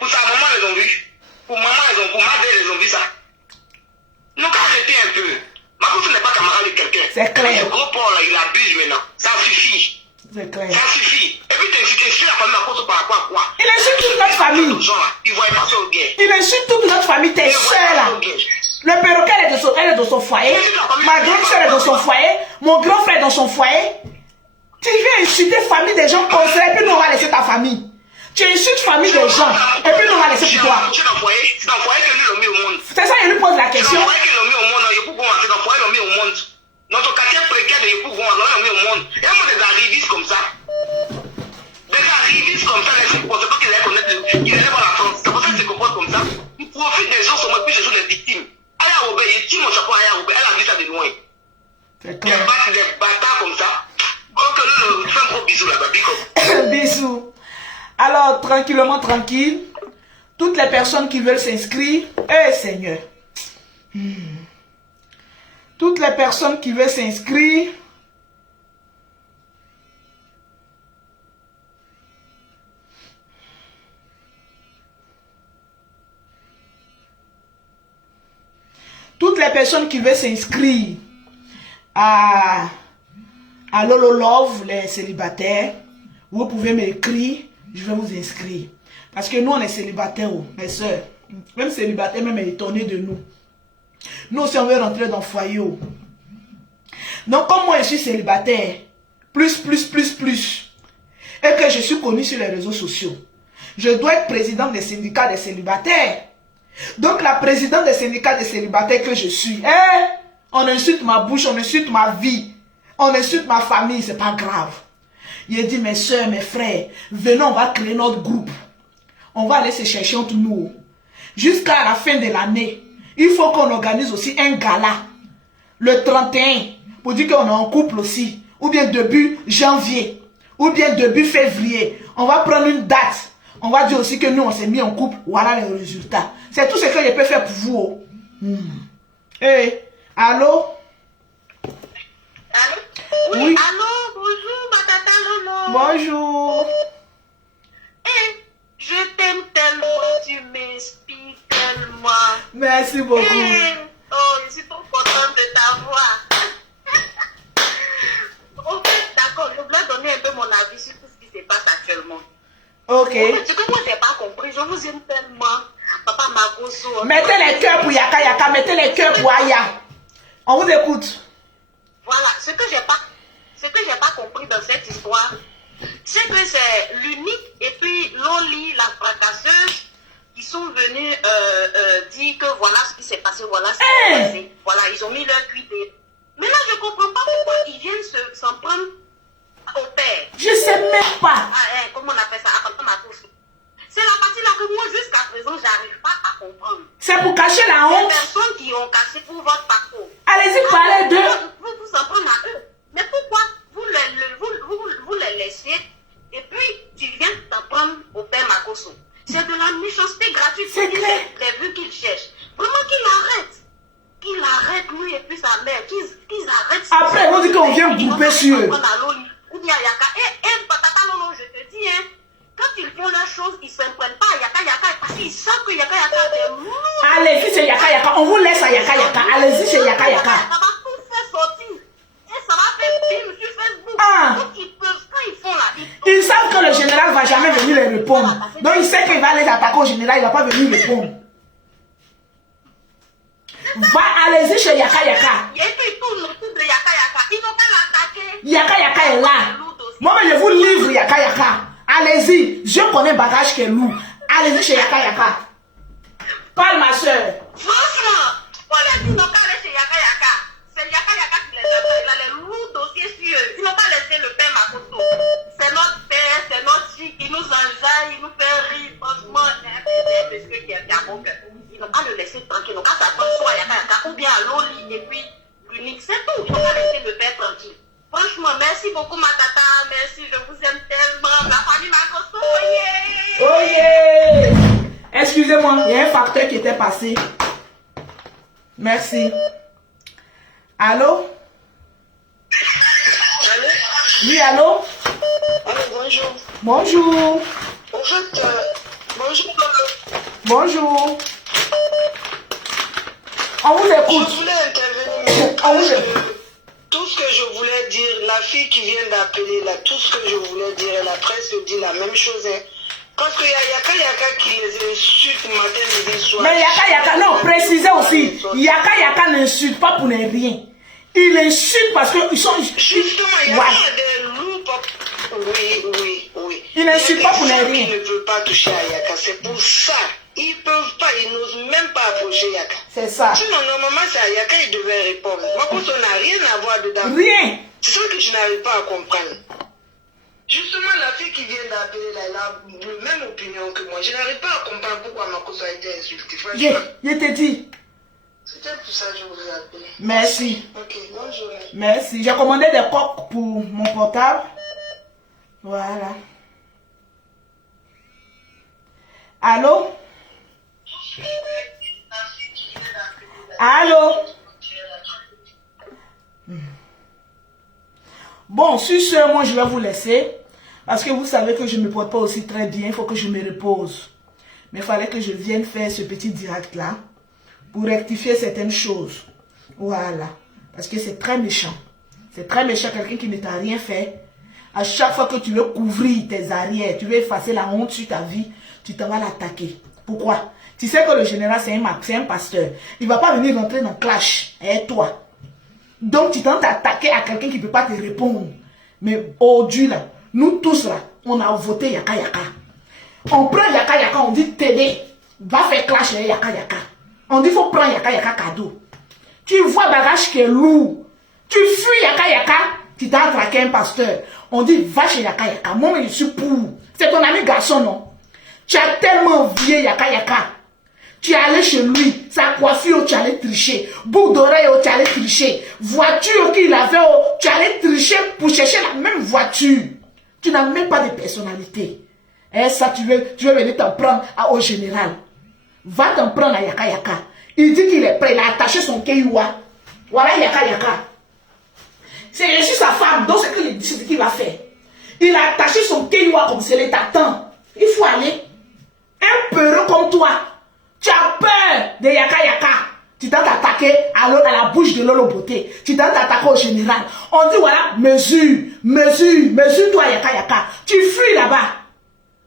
pour sa maman, ils ont vu. Pour maman, pour ma mère, ils ont vu ça. Nous, qu'à arrêter un peu. Ma bouche n'est pas camarade de quelqu'un. C'est clair. Ce gros porc là, il abuse maintenant. Ça suffit. C'est clair. Ça suffit. Et puis, tu insultes la famille à cause par rapport à quoi? Il insulte toute notre famille. Ils voient passer au guet. Il insulte toute notre famille, tes soeurs là. Le perroquet, elle est dans son foyer. Ma grande soeur est dans son foyer. Mon grand frère est dans son foyer. Tu viens insulter famille des gens comme ça et puis nous on va laisser ta famille. Tu insultes famille des gens et puis nous on va laisser pour toi. C'est dans le foyer que lui l'a mis au monde. C'est ça, il lui pose la question. C'est dans le foyer qu'il l'a mis au monde. C'est dans le foyer qu'il l'a mis au monde. Notre quartier précaire de Yopougon, on l'a mis au monde. Il y a des arrivistes comme ça. Des arrivistes comme ça, c'est pas qu'ils allaient connaître, qu'ils allaient voir la France. C'est pour ça qu'ils se comportent comme ça. Ils profitent des gens seulement, puis ce sont les victimes. Aya Robert, il tire mon chapeau à Aya Robert, elle a vu ça de loin. C'est clair. Des bâtards comme ça. Ok, nous, fais un gros bisou là-bas, bico. Bisous. Alors, tranquille, toutes les personnes qui veulent s'inscrire, Seigneur. Toutes les personnes qui veulent s'inscrire, Toutes les personnes qui veulent s'inscrire à Lolo Love, les célibataires, vous pouvez m'écrire, je vais vous inscrire. Parce que nous, on est célibataires, mes soeurs. Même célibataire, même est étonné de nous. Nous aussi, on veut rentrer dans le foyer. Donc, comme moi, je suis célibataire, plus, et que je suis connu sur les réseaux sociaux, je dois être président des syndicats des célibataires. Donc, la présidente des syndicats des célibataires que je suis, on insulte ma bouche, on insulte ma vie, on insulte ma famille, c'est pas grave. Il dit, mes soeurs, mes frères, venez, on va créer notre groupe. On va aller se chercher entre nous. Jusqu'à la fin de l'année, il faut qu'on organise aussi un gala. Le 31, pour dire qu'on est en couple aussi. Ou bien début janvier. Ou bien début février. On va prendre une date. On va dire aussi que nous, on s'est mis en couple. Voilà les résultats. C'est tout ce que je peux faire pour vous. Allô? Allô? Oui. Allô, bonjour, ma tata Lolo. Bonjour. Je t'aime tellement, tu m'inspires tellement. Merci beaucoup. Oh, je suis trop contente de t'avoir. Ok, d'accord, je voulais donner un peu mon avis sur tout ce qui se passe actuellement. Ok. Ce que moi, je n'ai pas compris, je vous aime tellement. Papa Magoso. Mettez les cœurs pour Yaka Yaka, mettez les cœurs pour Aya. On vous écoute. Voilà, ce que j'ai pas compris dans cette histoire, c'est que c'est l'unique et puis Loli, la fracasseuse, qui sont venus dire que voilà ce qui s'est passé, voilà ce qui s'est passé. Voilà, ils ont mis leur cuite. Mais là, je ne comprends pas pourquoi ils viennent s'en prendre au père. Je ne sais même pas. Comment on appelle ça? C'est la partie là que moi, jusqu'à présent, j'arrive pas à comprendre. C'est pour cacher la Les honte. personnes qui ont caché pour votre parcours. Allez-y, parlez d'eux. Vous en prenez à eux. Mais pourquoi vous les laissez et puis tu viens t'en prendre au père Makoso? C'est de la méchanceté gratuite. C'est clair. Les vues qu'il cherche. Vraiment qu'il arrête. Qu'il arrête, lui et puis sa mère. Qu'ils arrêtent. Après, on dit qu'on vient grouper sur eux. Ou bien Yaka. Papa Lolo, je te dis, quand ils font leurs choses, ils ne s'en prennent pas à Yaka Yaka parce qu'ils savent que Yaka Yaka a des mots. Allez-y chez Yaka Yaka, on vous laisse à Yaka Yaka. Allez-y chez Yaka Yaka. Ça va tout faire sortir. Et ça va faire film sur Facebook. Donc ils peuvent, quand ils font là, ils savent que le général ne va jamais venir les répondre. Donc ils savent qu'il va aller attaquer au général, il ne va pas venir répondre. Allez-y chez Yaka Yaka. Et puis ils tournent autour de Yaka Yaka. Ils n'ont qu'à l'attaquer. Yaka Yaka est là. Moi, je vous livre Yaka Yaka. Allez-y, je connais bagage qui est lourd. Allez-y chez Yaka Yaka. Parle ma soeur. Franchement, on a dit non qu'à aller chez Yaka Yaka. C'est Yaka Yaka qui les a. Il a les lourds dossiers sur eux. Ils n'ont pas laissé le père Makoto. C'est notre père, c'est notre fille qui nous enjaille, il nous fait rire. Franchement, c'est un monsieur qui est à bon cœur. Ils n'ont pas le laisser tranquille. Ils n'ont pas s'attendre soit à Yaka Yaka ou bien à Loli et puis l'unique. C'est tout. Ils n'ont pas laissé le père tranquille. Franchement, merci beaucoup ma tata, merci, je vous aime tellement. La famille Makoto, oh yeah. Excusez-moi, il y a un facteur qui était passé. Merci. Allô? Allô? Oui, allô? Allô, bonjour. Bonjour. En fait, bonjour. Bonjour. On vous écoute. Je voulais intervenir. On vous écoute. Tout ce que je voulais dire, la fille qui vient d'appeler là, tout ce que je voulais dire, elle a presque dit la même chose. Parce qu'il y a Yaka Yaka qui les insulte matin, midi, soir. Mais Yaka Yaka, non, précisez aussi, Yaka Yaka n'insulte pas pour ne rien. Il insulte parce qu'ils sont... Justement, il y a des loups. Oui. Il n'insulte pas pour ne rien. Ils ne peuvent pas toucher à Yaka, c'est pour ça. Ils ne peuvent pas, ils n'osent même pas approcher Yaka. C'est ça. Sinon, normalement, c'est à Yaka, ils devaient répondre. Moi, parce qu'on n'a rien à voir dedans. Rien. C'est ça que je n'arrive pas à comprendre. Justement, la fille qui vient d'appeler là, elle a la même opinion que moi. Je n'arrive pas à comprendre pourquoi Makoso a été insulté. Je te dis. C'était pour ça que je vous ai appelé. Merci. Ok, bonne journée. Merci. J'ai commandé des coques pour mon portable. Voilà. Allô? Allô? Bon, sur ce, moi je vais vous laisser. Parce que vous savez que je ne me porte pas aussi très bien. Il faut que je me repose. Mais il fallait que je vienne faire ce petit direct là. pour rectifier certaines choses. Voilà. Parce que c'est très méchant. C'est très méchant, quelqu'un qui ne t'a rien fait. À chaque fois que tu veux couvrir tes arrières, tu veux effacer la honte sur ta vie, tu t'en vas l'attaquer. Pourquoi? Tu sais que le général, c'est un pasteur. Il ne va pas venir rentrer dans clash avec toi. Donc, tu tentes d'attaquer à quelqu'un qui ne peut pas te répondre. Mais aujourd'hui, là, nous tous, là, on a voté Yaka Yaka. On prend Yaka Yaka, on dit t'aider. Va faire clash avec Yaka Yaka. On dit faut prendre Yaka Yaka cadeau. Tu vois bagage qui est lourd. Tu fuis Yaka Yaka, tu t'as attraqué un pasteur. On dit va chez Yaka Yaka. Moi, je suis pour. C'est ton ami garçon, non? Tu as tellement envié Yaka Yaka. Tu es allé chez lui, sa coiffure, tu allais tricher. Boucle d'oreille, tu allais tricher. Voiture qu'il avait, tu allais tricher pour chercher la même voiture. Tu n'as même pas de personnalité. Et ça, tu veux venir t'en prendre au général. Va t'en prendre à Yaka Yaka. Il dit qu'il est prêt, il a attaché son Keiwa. Voilà Yaka Yaka. C'est je suis sa femme, donc c'est ce qu'il va faire. Il a attaché son Keiwa comme c'est t'attend. Il faut aller. Un peureux comme toi. Tu as peur de Yaka Yaka. Tu t'as attaqué à la bouche de Lolo Beauté. Tu t'as attaqué au général. On dit voilà, mesure-toi Yaka Yaka. Tu fuis là-bas.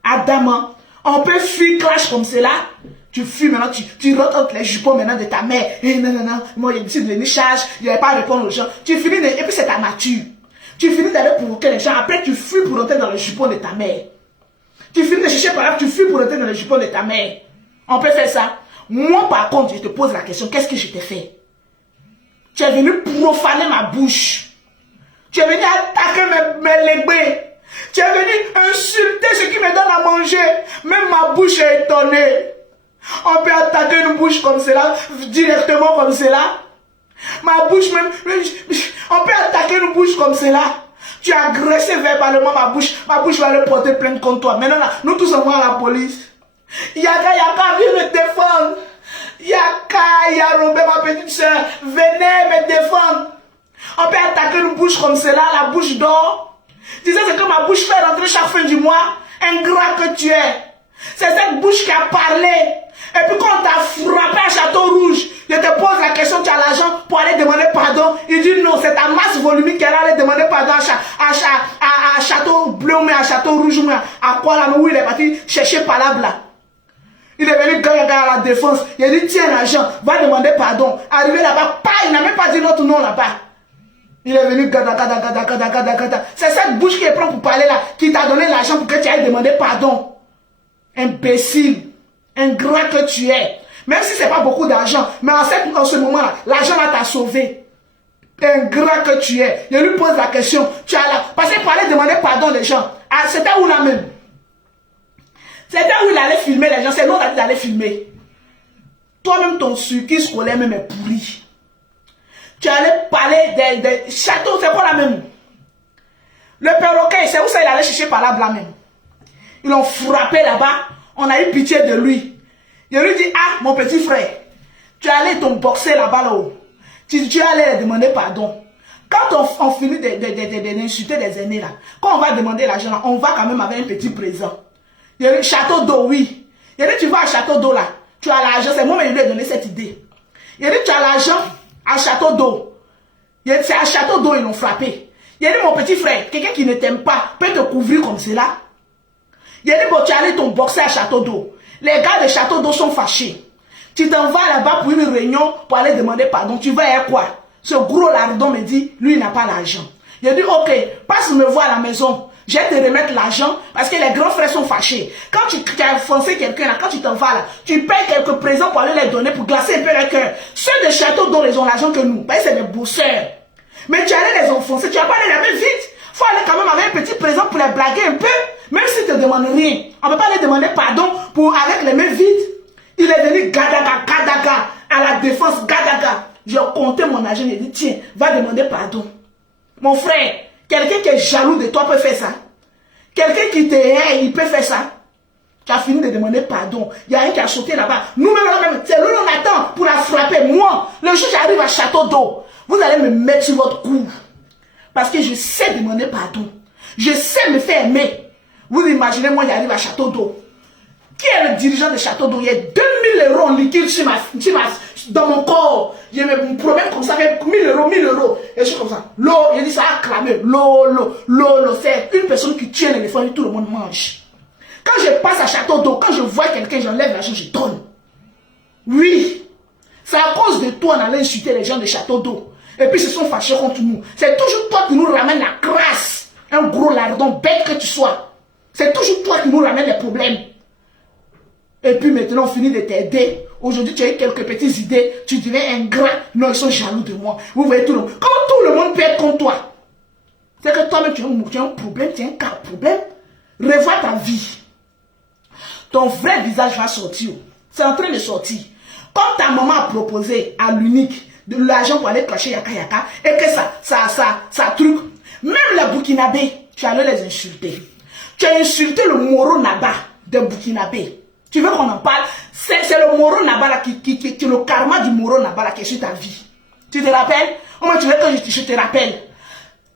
Adamant, on peut fuir clash comme cela. Tu fuis maintenant, tu rentres entre les jupons maintenant de ta mère. Et non, moi j'ai décidé de venir charge, je n'avais pas à répondre aux gens. Tu finis et puis c'est ta nature. Tu finis d'aller provoquer les gens. Après tu fuis pour rentrer dans le jupon de ta mère. Tu finis de chercher par là, tu fuis pour rentrer dans le jupon de ta mère. On peut faire ça. Moi, par contre, je te pose la question, qu'est-ce que je t'ai fait? Tu es venu profaner ma bouche. Tu es venu attaquer mes légués. Tu es venu insulter ce qui me donne à manger. Même ma bouche est étonnée. On peut attaquer une bouche comme cela, directement comme cela. Ma bouche même, on peut attaquer une bouche comme cela. Tu as agressé verbalement ma bouche va le porter plainte contre toi. Maintenant, là, nous tous envoyons à la police. Yaka viens me défendre. Yaka, il a rombé ma petite soeur. Venez me défendre. On peut attaquer une bouche comme cela, la bouche d'or. Tu sais ce que ma bouche fait rentrer chaque fin du mois? Ingrat que tu es. C'est cette bouche qui a parlé. Et puis quand on t'a frappé à Château Rouge, je te pose la question, tu as l'argent pour aller demander pardon. Il dit non, c'est ta masse volumique qui est allée demander pardon à Château Bleu, mais à Château Rouge, mais à quoi là, où il est parti chercher palabre là. Il est venu à la défense. Il a dit tiens l'argent, va demander pardon. Arrivé là-bas, il n'a même pas dit notre nom là-bas. Il est venu gada. C'est cette bouche qui est prête pour parler là, qui t'a donné l'argent pour que tu ailles demander pardon. Imbécile. Ingrat que tu es. Même si c'est pas beaucoup d'argent, mais en ce moment-là, l'argent là t'a sauvé. Ingrat que tu es. Je lui pose la question. Tu as là. Parce qu'il parlait demander pardon les gens. Ah, c'était où là même? C'était où il allait filmer les gens. C'est nous qui allait filmer. Toi-même, ton circuit scolaire même est pourri. Tu allais parler des châteaux. C'est quoi là même? Le perroquet, c'est où ça il allait chercher par là même. Ils l'ont frappé là-bas. On a eu pitié de lui. Je lui dis, ah, mon petit frère, tu es allé ton boxer là-bas là-haut. Tu es allé demander pardon. Quand on finit d'insulter des aînés là, quand on va demander l'argent là, on va quand même avec un petit présent. Il y a le château d'eau, oui. Il y a dit, tu vas à château d'eau là, tu as l'argent, c'est moi qui lui ai donné cette idée. Il a dit, tu as l'argent à château d'eau. C'est à château d'eau ils l'ont frappé. Il a dit, mon petit frère, quelqu'un qui ne t'aime pas peut te couvrir comme cela. Il a dit, bon, tu es allé ton boxer à Château d'eau. Les gars de Château d'eau sont fâchés. Tu t'en vas là-bas pour une réunion pour aller demander pardon. Tu vas à quoi? Ce gros lardon me dit, lui, il n'a pas l'argent. Il a dit, ok, passe me voir à la maison. Je vais te remettre l'argent parce que les grands frères sont fâchés. Quand tu as offensé quelqu'un là, quand tu t'en vas là, tu payes quelques présents pour aller les donner pour glacer un peu le cœur. Ceux de Château d'eau, ils ont l'argent que nous. Ben, c'est des bosseurs. Mais tu allais les offenser, tu vas pas aller la même vite. Faut aller quand même avec un petit présent pour les blaguer un peu. Même si tu ne te demandes rien, on ne peut pas aller demander pardon pour avec les mains vides. Il est venu gadaga, à la défense, gadaga. J'ai compté mon argent, j'ai dit, tiens, va demander pardon. Mon frère, quelqu'un qui est jaloux de toi peut faire ça. Quelqu'un qui te hait, il peut faire ça. Tu as fini de demander pardon. Il y a un qui a sauté là-bas. Nous-mêmes, c'est nous on attend pour la frapper. Moi, le jour où j'arrive à Château d'eau, vous allez me mettre sur votre cou. Parce que je sais demander pardon. Je sais me faire aimer. Vous imaginez, moi, j'arrive à Château d'eau. Qui est le dirigeant de Château d'eau? Il y a 2000 € en liquide dans mon corps. J'ai mes problèmes comme ça, avec 1000 €. Et je suis comme ça. L'eau, il dit ça a clamé. L'eau. C'est une personne qui tient l'éléphant et tout le monde mange. Quand je passe à Château d'eau, quand je vois quelqu'un, j'enlève l'argent, je donne. Oui. C'est à cause de toi, on allait insulter les gens de Château d'eau. Et puis, ils se sont fâchés contre nous. C'est toujours toi qui nous ramène la grâce. Un gros lardon, bête que tu sois. C'est toujours toi qui nous ramène les problèmes. Et puis maintenant, on finit de t'aider. Aujourd'hui, tu as eu quelques petites idées. Tu deviens ingrat. Non, ils sont jaloux de moi. Vous voyez tout le monde. Comment tout le monde peut être contre toi? C'est que toi-même, tu as un problème, tu as un problème. Revois ta vie. Ton vrai visage va sortir. C'est en train de sortir. Comme ta maman a proposé à l'unique de l'argent pour aller clasher Yaka Yaka, et que ça truc. Même les Burkinabés, tu allais les insulter. Tu as insulté le Moro Naba des Burkinabés. Tu veux qu'on en parle? C'est le Moro Naba là qui le karma du Moro Naba là qui est sur ta vie. Tu te rappelles? Moi, tu veux que je te rappelle.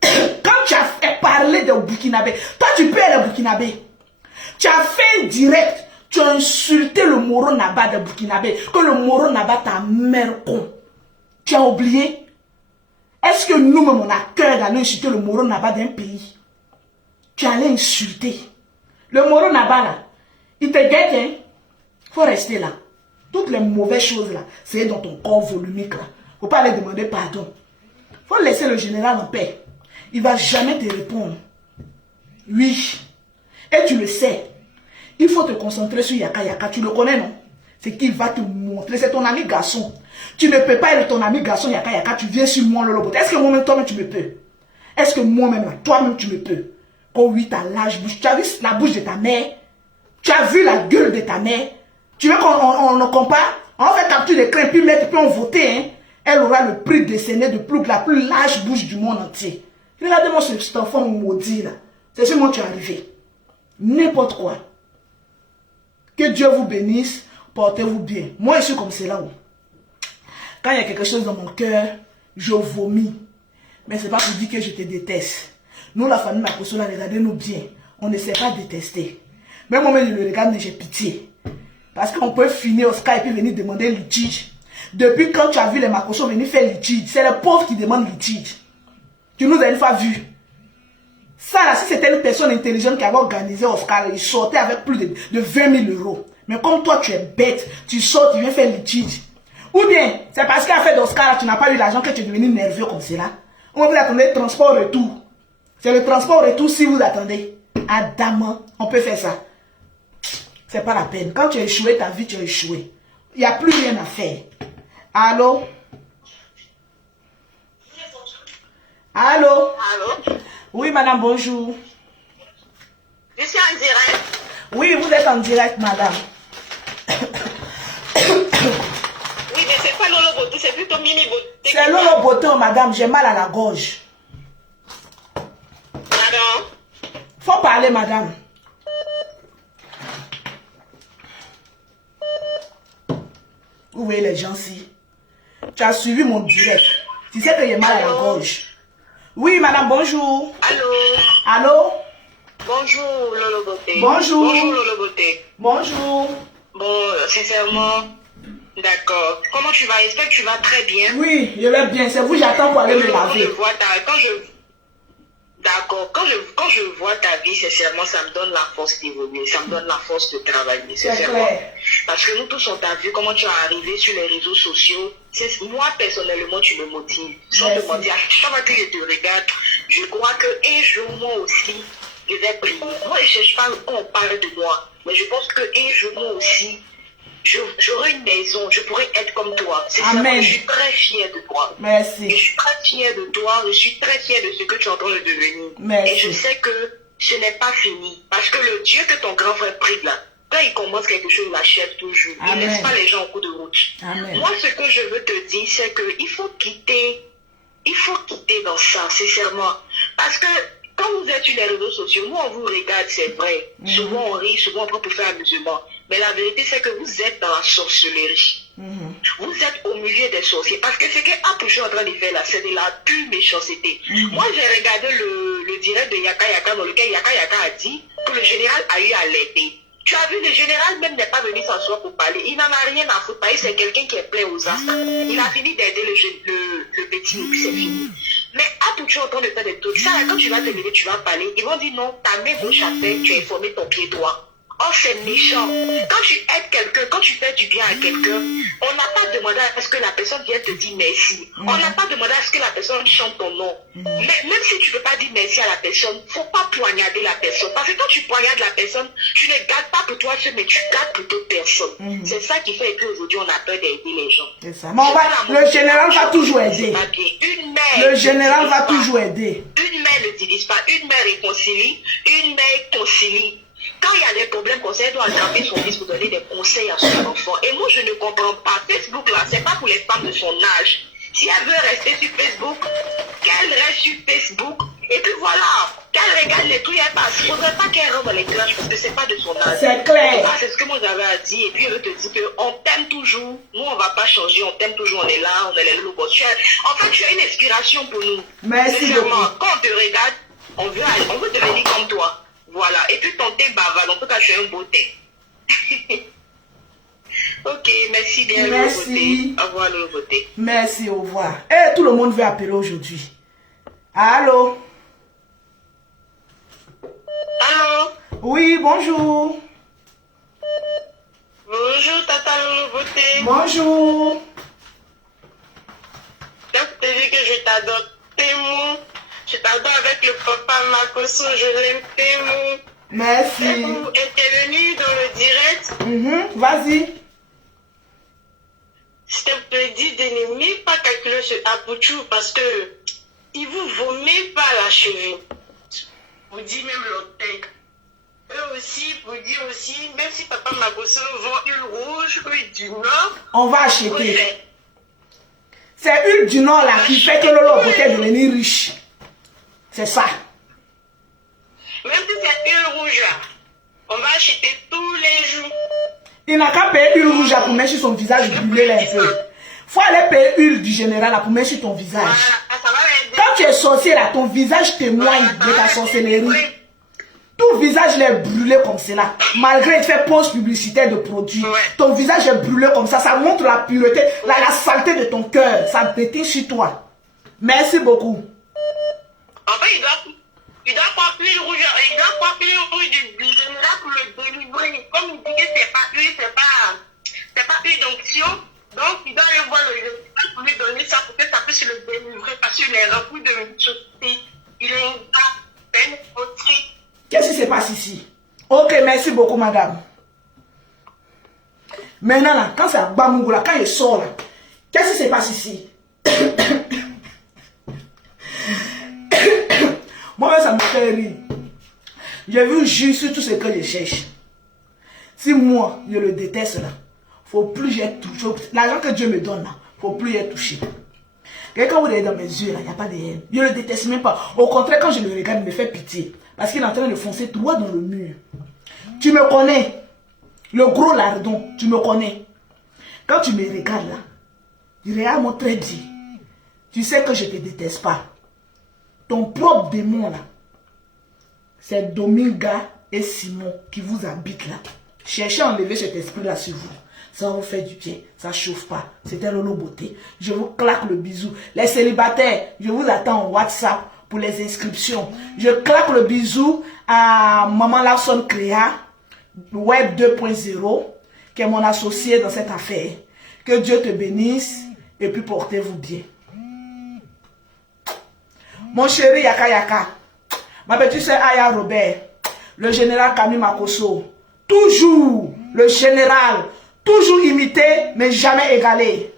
Quand tu as fait parler des Burkinabés, toi tu peux aller Burkinabé. Tu as fait direct. Tu as insulté le Moro Naba de Burkinabé. Que le Moro Naba ta mère con. Tu as oublié? Est-ce que nous-mêmes on a cœur d'aller insulter le Moro Naba d'un pays? Tu allais insulter. Le Moro Naba là, il te guette, hein? Faut rester là. Toutes les mauvaises choses là, c'est dans ton corps volumique là. Faut pas aller demander pardon. Faut laisser le général en paix. Il va jamais te répondre. Oui. Et tu le sais. Il faut te concentrer sur Yaka Yaka. Tu le connais, non? C'est qu'il va te montrer. C'est ton ami garçon. Tu ne peux pas être ton ami garçon Yaka Yaka. Tu viens sur moi, Lolo. Est-ce que moi-même, toi-même, tu me peux? Est-ce que moi-même, toi-même, tu me peux? Oh oui, ta large bouche. Tu as vu la bouche de ta mère? Tu as vu la gueule de ta mère? Tu veux qu'on compare? On fait capture d'écran, puis mettre, puis on vote, hein? Elle aura le prix décerné de la plus large bouche du monde entier. Regardez-moi cet enfant maudit, là. C'est sur moi que tu es arrivé. N'importe quoi. Que Dieu vous bénisse, portez-vous bien. Moi, je suis comme cela. Quand il y a quelque chose dans mon cœur, je vomis. Mais ce n'est pas pour dire que je te déteste. Nous, la famille Makosola, regardez-nous bien. On ne sait pas détester. Même moi, je le regarde, j'ai pitié. Parce qu'on peut finir au Skype et puis venir demander litige. Depuis quand tu as vu les Makosos venir faire litige, c'est les pauvres qui demandent litige. Tu nous as une fois vu. Ça là, si c'était une personne intelligente qui avait organisé Oscar, il sortait avec plus de 20 000 €. Mais comme toi, tu es bête, tu sors, tu viens faire litige. Ou bien, c'est parce qu'à fait d'Oscar, tu n'as pas eu l'argent que tu es devenu nerveux comme cela. On va vous attendre le transport retour. C'est le transport retour si vous attendez. Adamant, on peut faire ça. C'est pas la peine. Quand tu as échoué ta vie, tu as échoué. Il n'y a plus rien à faire. Allô? Allô? Allô? Oui, madame, bonjour. Je suis en direct. Oui, vous êtes en direct, madame. Oui, mais c'est pas Lolo Boto, c'est plutôt Mimi Boto. C'est Lolo Boto, madame. J'ai mal à la gorge. Madame? Faut parler, madame. Vous voyez les gens-ci. Tu as suivi mon direct. Tu sais que j'ai mal à la gorge. Oui, madame, bonjour. Allô? Allô? Bonjour, Lolo Boté. Bonjour. Bonjour, Lolo Boté. Bonjour. Bon, sincèrement, d'accord. Comment tu vas? J'espère que tu vas très bien. Oui, je vais bien. C'est vous, j'attends pour aller me laver. D'accord, quand je vois ta vie, sincèrement, ça me donne la force d'évoluer, ça me donne la force de travailler, sincèrement. Parce que nous tous, on t'a vu comment tu es arrivé sur les réseaux sociaux. Moi, personnellement, tu me motives. Sans te mentir, à chaque fois que je te regarde, je crois qu'un jour, moi aussi, je vais briller. Moi, je ne cherche pas qu'on parle de moi, mais je pense qu'un jour, moi aussi, j'aurai une maison, je pourrais être comme toi. Amen. Je suis très fière de toi. Merci. Et je suis très fière de toi, je suis très fière de ce que tu es en train de devenir. Merci. Et je sais que ce n'est pas fini. Parce que le Dieu que ton grand frère prie là, quand il commence quelque chose, il achève toujours. Il ne laisse pas les gens au coup de route. Amen. Moi, ce que je veux te dire, c'est qu'il faut quitter dans ça, sincèrement. Parce que quand vous êtes sur les réseaux sociaux, nous on vous regarde, c'est vrai. Souvent on rit, souvent on prend pour faire amusement. Mais la vérité, c'est que vous êtes dans la sorcellerie. Vous êtes au milieu des sorciers. Parce que ce que Apouche est en train de faire là, c'est de la pure méchanceté. Moi, j'ai regardé le direct de Yaka Yaka, dans lequel Yaka Yaka a dit que le général a eu à l'aider. Tu as vu, le général même n'est pas venu s'asseoir pour parler. Il n'en a rien à foutre. C'est quelqu'un qui est plein aux as. Il a fini d'aider le petit, et puis c'est fini. Mais à tout, tu es en train de faire des trucs. Ça, là, quand tu vas terminer, tu vas parler. Ils vont dire non, ta main gauche a fait, tu as informé ton pied droit. Oh, c'est méchant. Quand tu aides quelqu'un, quand tu fais du bien à quelqu'un, on n'a pas demandé à ce que la personne vienne te dire merci. On n'a pas demandé à ce que la personne chante ton nom. Mais même si tu ne peux pas dire merci à la personne, il ne faut pas poignarder la personne. Parce que quand tu poignardes la personne, tu ne gardes pas pour toi seul, mais tu gardes pour d'autres personnes. C'est ça qui fait, et puis aujourd'hui, on a peur d'aider les gens. C'est ça. Mais le général va toujours aider. Le général va toujours aider. Une mère ne divise pas, une mère réconcilie, une mère concilie. Quand il y a des problèmes comme ça, elle doit attraper son fils pour donner des conseils à son enfant. Et moi, je ne comprends pas. Facebook, là, c'est pas pour les femmes de son âge. Si elle veut rester sur Facebook, qu'elle reste sur Facebook. Et puis voilà, qu'elle regarde les trucs, elle passe. Il ne faudrait pas qu'elle rentre dans les classes parce que c'est pas de son âge. C'est clair. C'est ce que moi j'avais à dire. Et puis je te dis qu'on t'aime toujours. Nous, on ne va pas changer. On t'aime toujours. On est là. On est les loups. En fait, tu as une inspiration pour nous. Merci beaucoup. Quand on te regarde, on veut devenir comme toi. Voilà, et puis ton thé bavard, en tout cas, je suis un beau thé. Ok, merci bien. Merci. Au revoir, le beauté. Merci, au revoir. Et tout le monde veut appeler aujourd'hui. Allô? Allô? Oui, bonjour. Bonjour, Tata le beauté. Bonjour. Je te dis que je t'adore tellement. Je t'adore avec le papa Makoso, je l'aime tellement. Merci. Et vous intervenir dans le direct. Vas-y. Je te dis de n'aimer pas calculer ce Apouchou parce que il vous vomit pas la cheville. Vous dites même l'hôtel. Eux aussi, vous dites aussi, même si papa Makoso vend une rouge, huile du Nord, on va acheter. C'est huile du Nord là qui fait que Lolo peut devenir riche. C'est ça. Même si c'est une rouge là, on va acheter tous les jours. Il n'a qu'à payer une rouge là pour mettre sur son visage brûlé là un peu. Faut aller payer huile du général là pour mettre sur ton visage. Voilà, ça va aider. Quand tu es sorcier là, ton visage témoigne de ta sorcellerie. Ton visage est brûlé comme cela. Malgré il fait pause publicitaire de produits. Ton visage est brûlé comme ça. Ça montre la pureté, la saleté de ton cœur. Ça détient sur toi. Merci beaucoup. En fait, il doit pas plus rouge, il doit pas plus rouge du général pour le délivrer. Comme il dit que c'est pas lui, c'est pas une onction. Donc, il doit aller voir le général pour lui donner ça pour que ça puisse le délivrer. Parce qu'il est rempli de méchanceté. Il est une autrice. Qu'est-ce qui se passe ici? Ok, merci beaucoup, madame. Maintenant, là, quand c'est à Bamougoula, quand il sort là, qu'est-ce qui se passe ici? Moi, ça me fait rire. J'ai vu juste tout ce que je cherche. Si moi, je le déteste là, faut plus j'ai touché. L'argent que Dieu me donne là, faut plus y toucher. Quelqu'un vous regardez dans mes yeux là, il n'y a pas de haine. Je ne le déteste même pas. Au contraire, quand je le regarde, il me fait pitié. Parce qu'il est en train de foncer droit dans le mur. Tu me connais. Le gros lardon, tu me connais. Quand tu me regardes là, tu regardes mon très bien. Tu sais que je ne te déteste pas. Ton propre démon là, c'est Dominga et Simon qui vous habitent là. Cherchez à enlever cet esprit là sur vous. Ça vous fait du bien, ça ne chauffe pas. C'était Lolo Beauté. Je vous claque le bisou. Les célibataires, je vous attends en WhatsApp pour les inscriptions. Je claque le bisou à Maman Larson Créa, Web 2.0, qui est mon associé dans cette affaire. Que Dieu te bénisse et puis portez-vous bien. Mon chéri Yaka Yaka, ma petite soeur Aya Robert, le général Camille Makoso, toujours le général, toujours imité mais jamais égalé.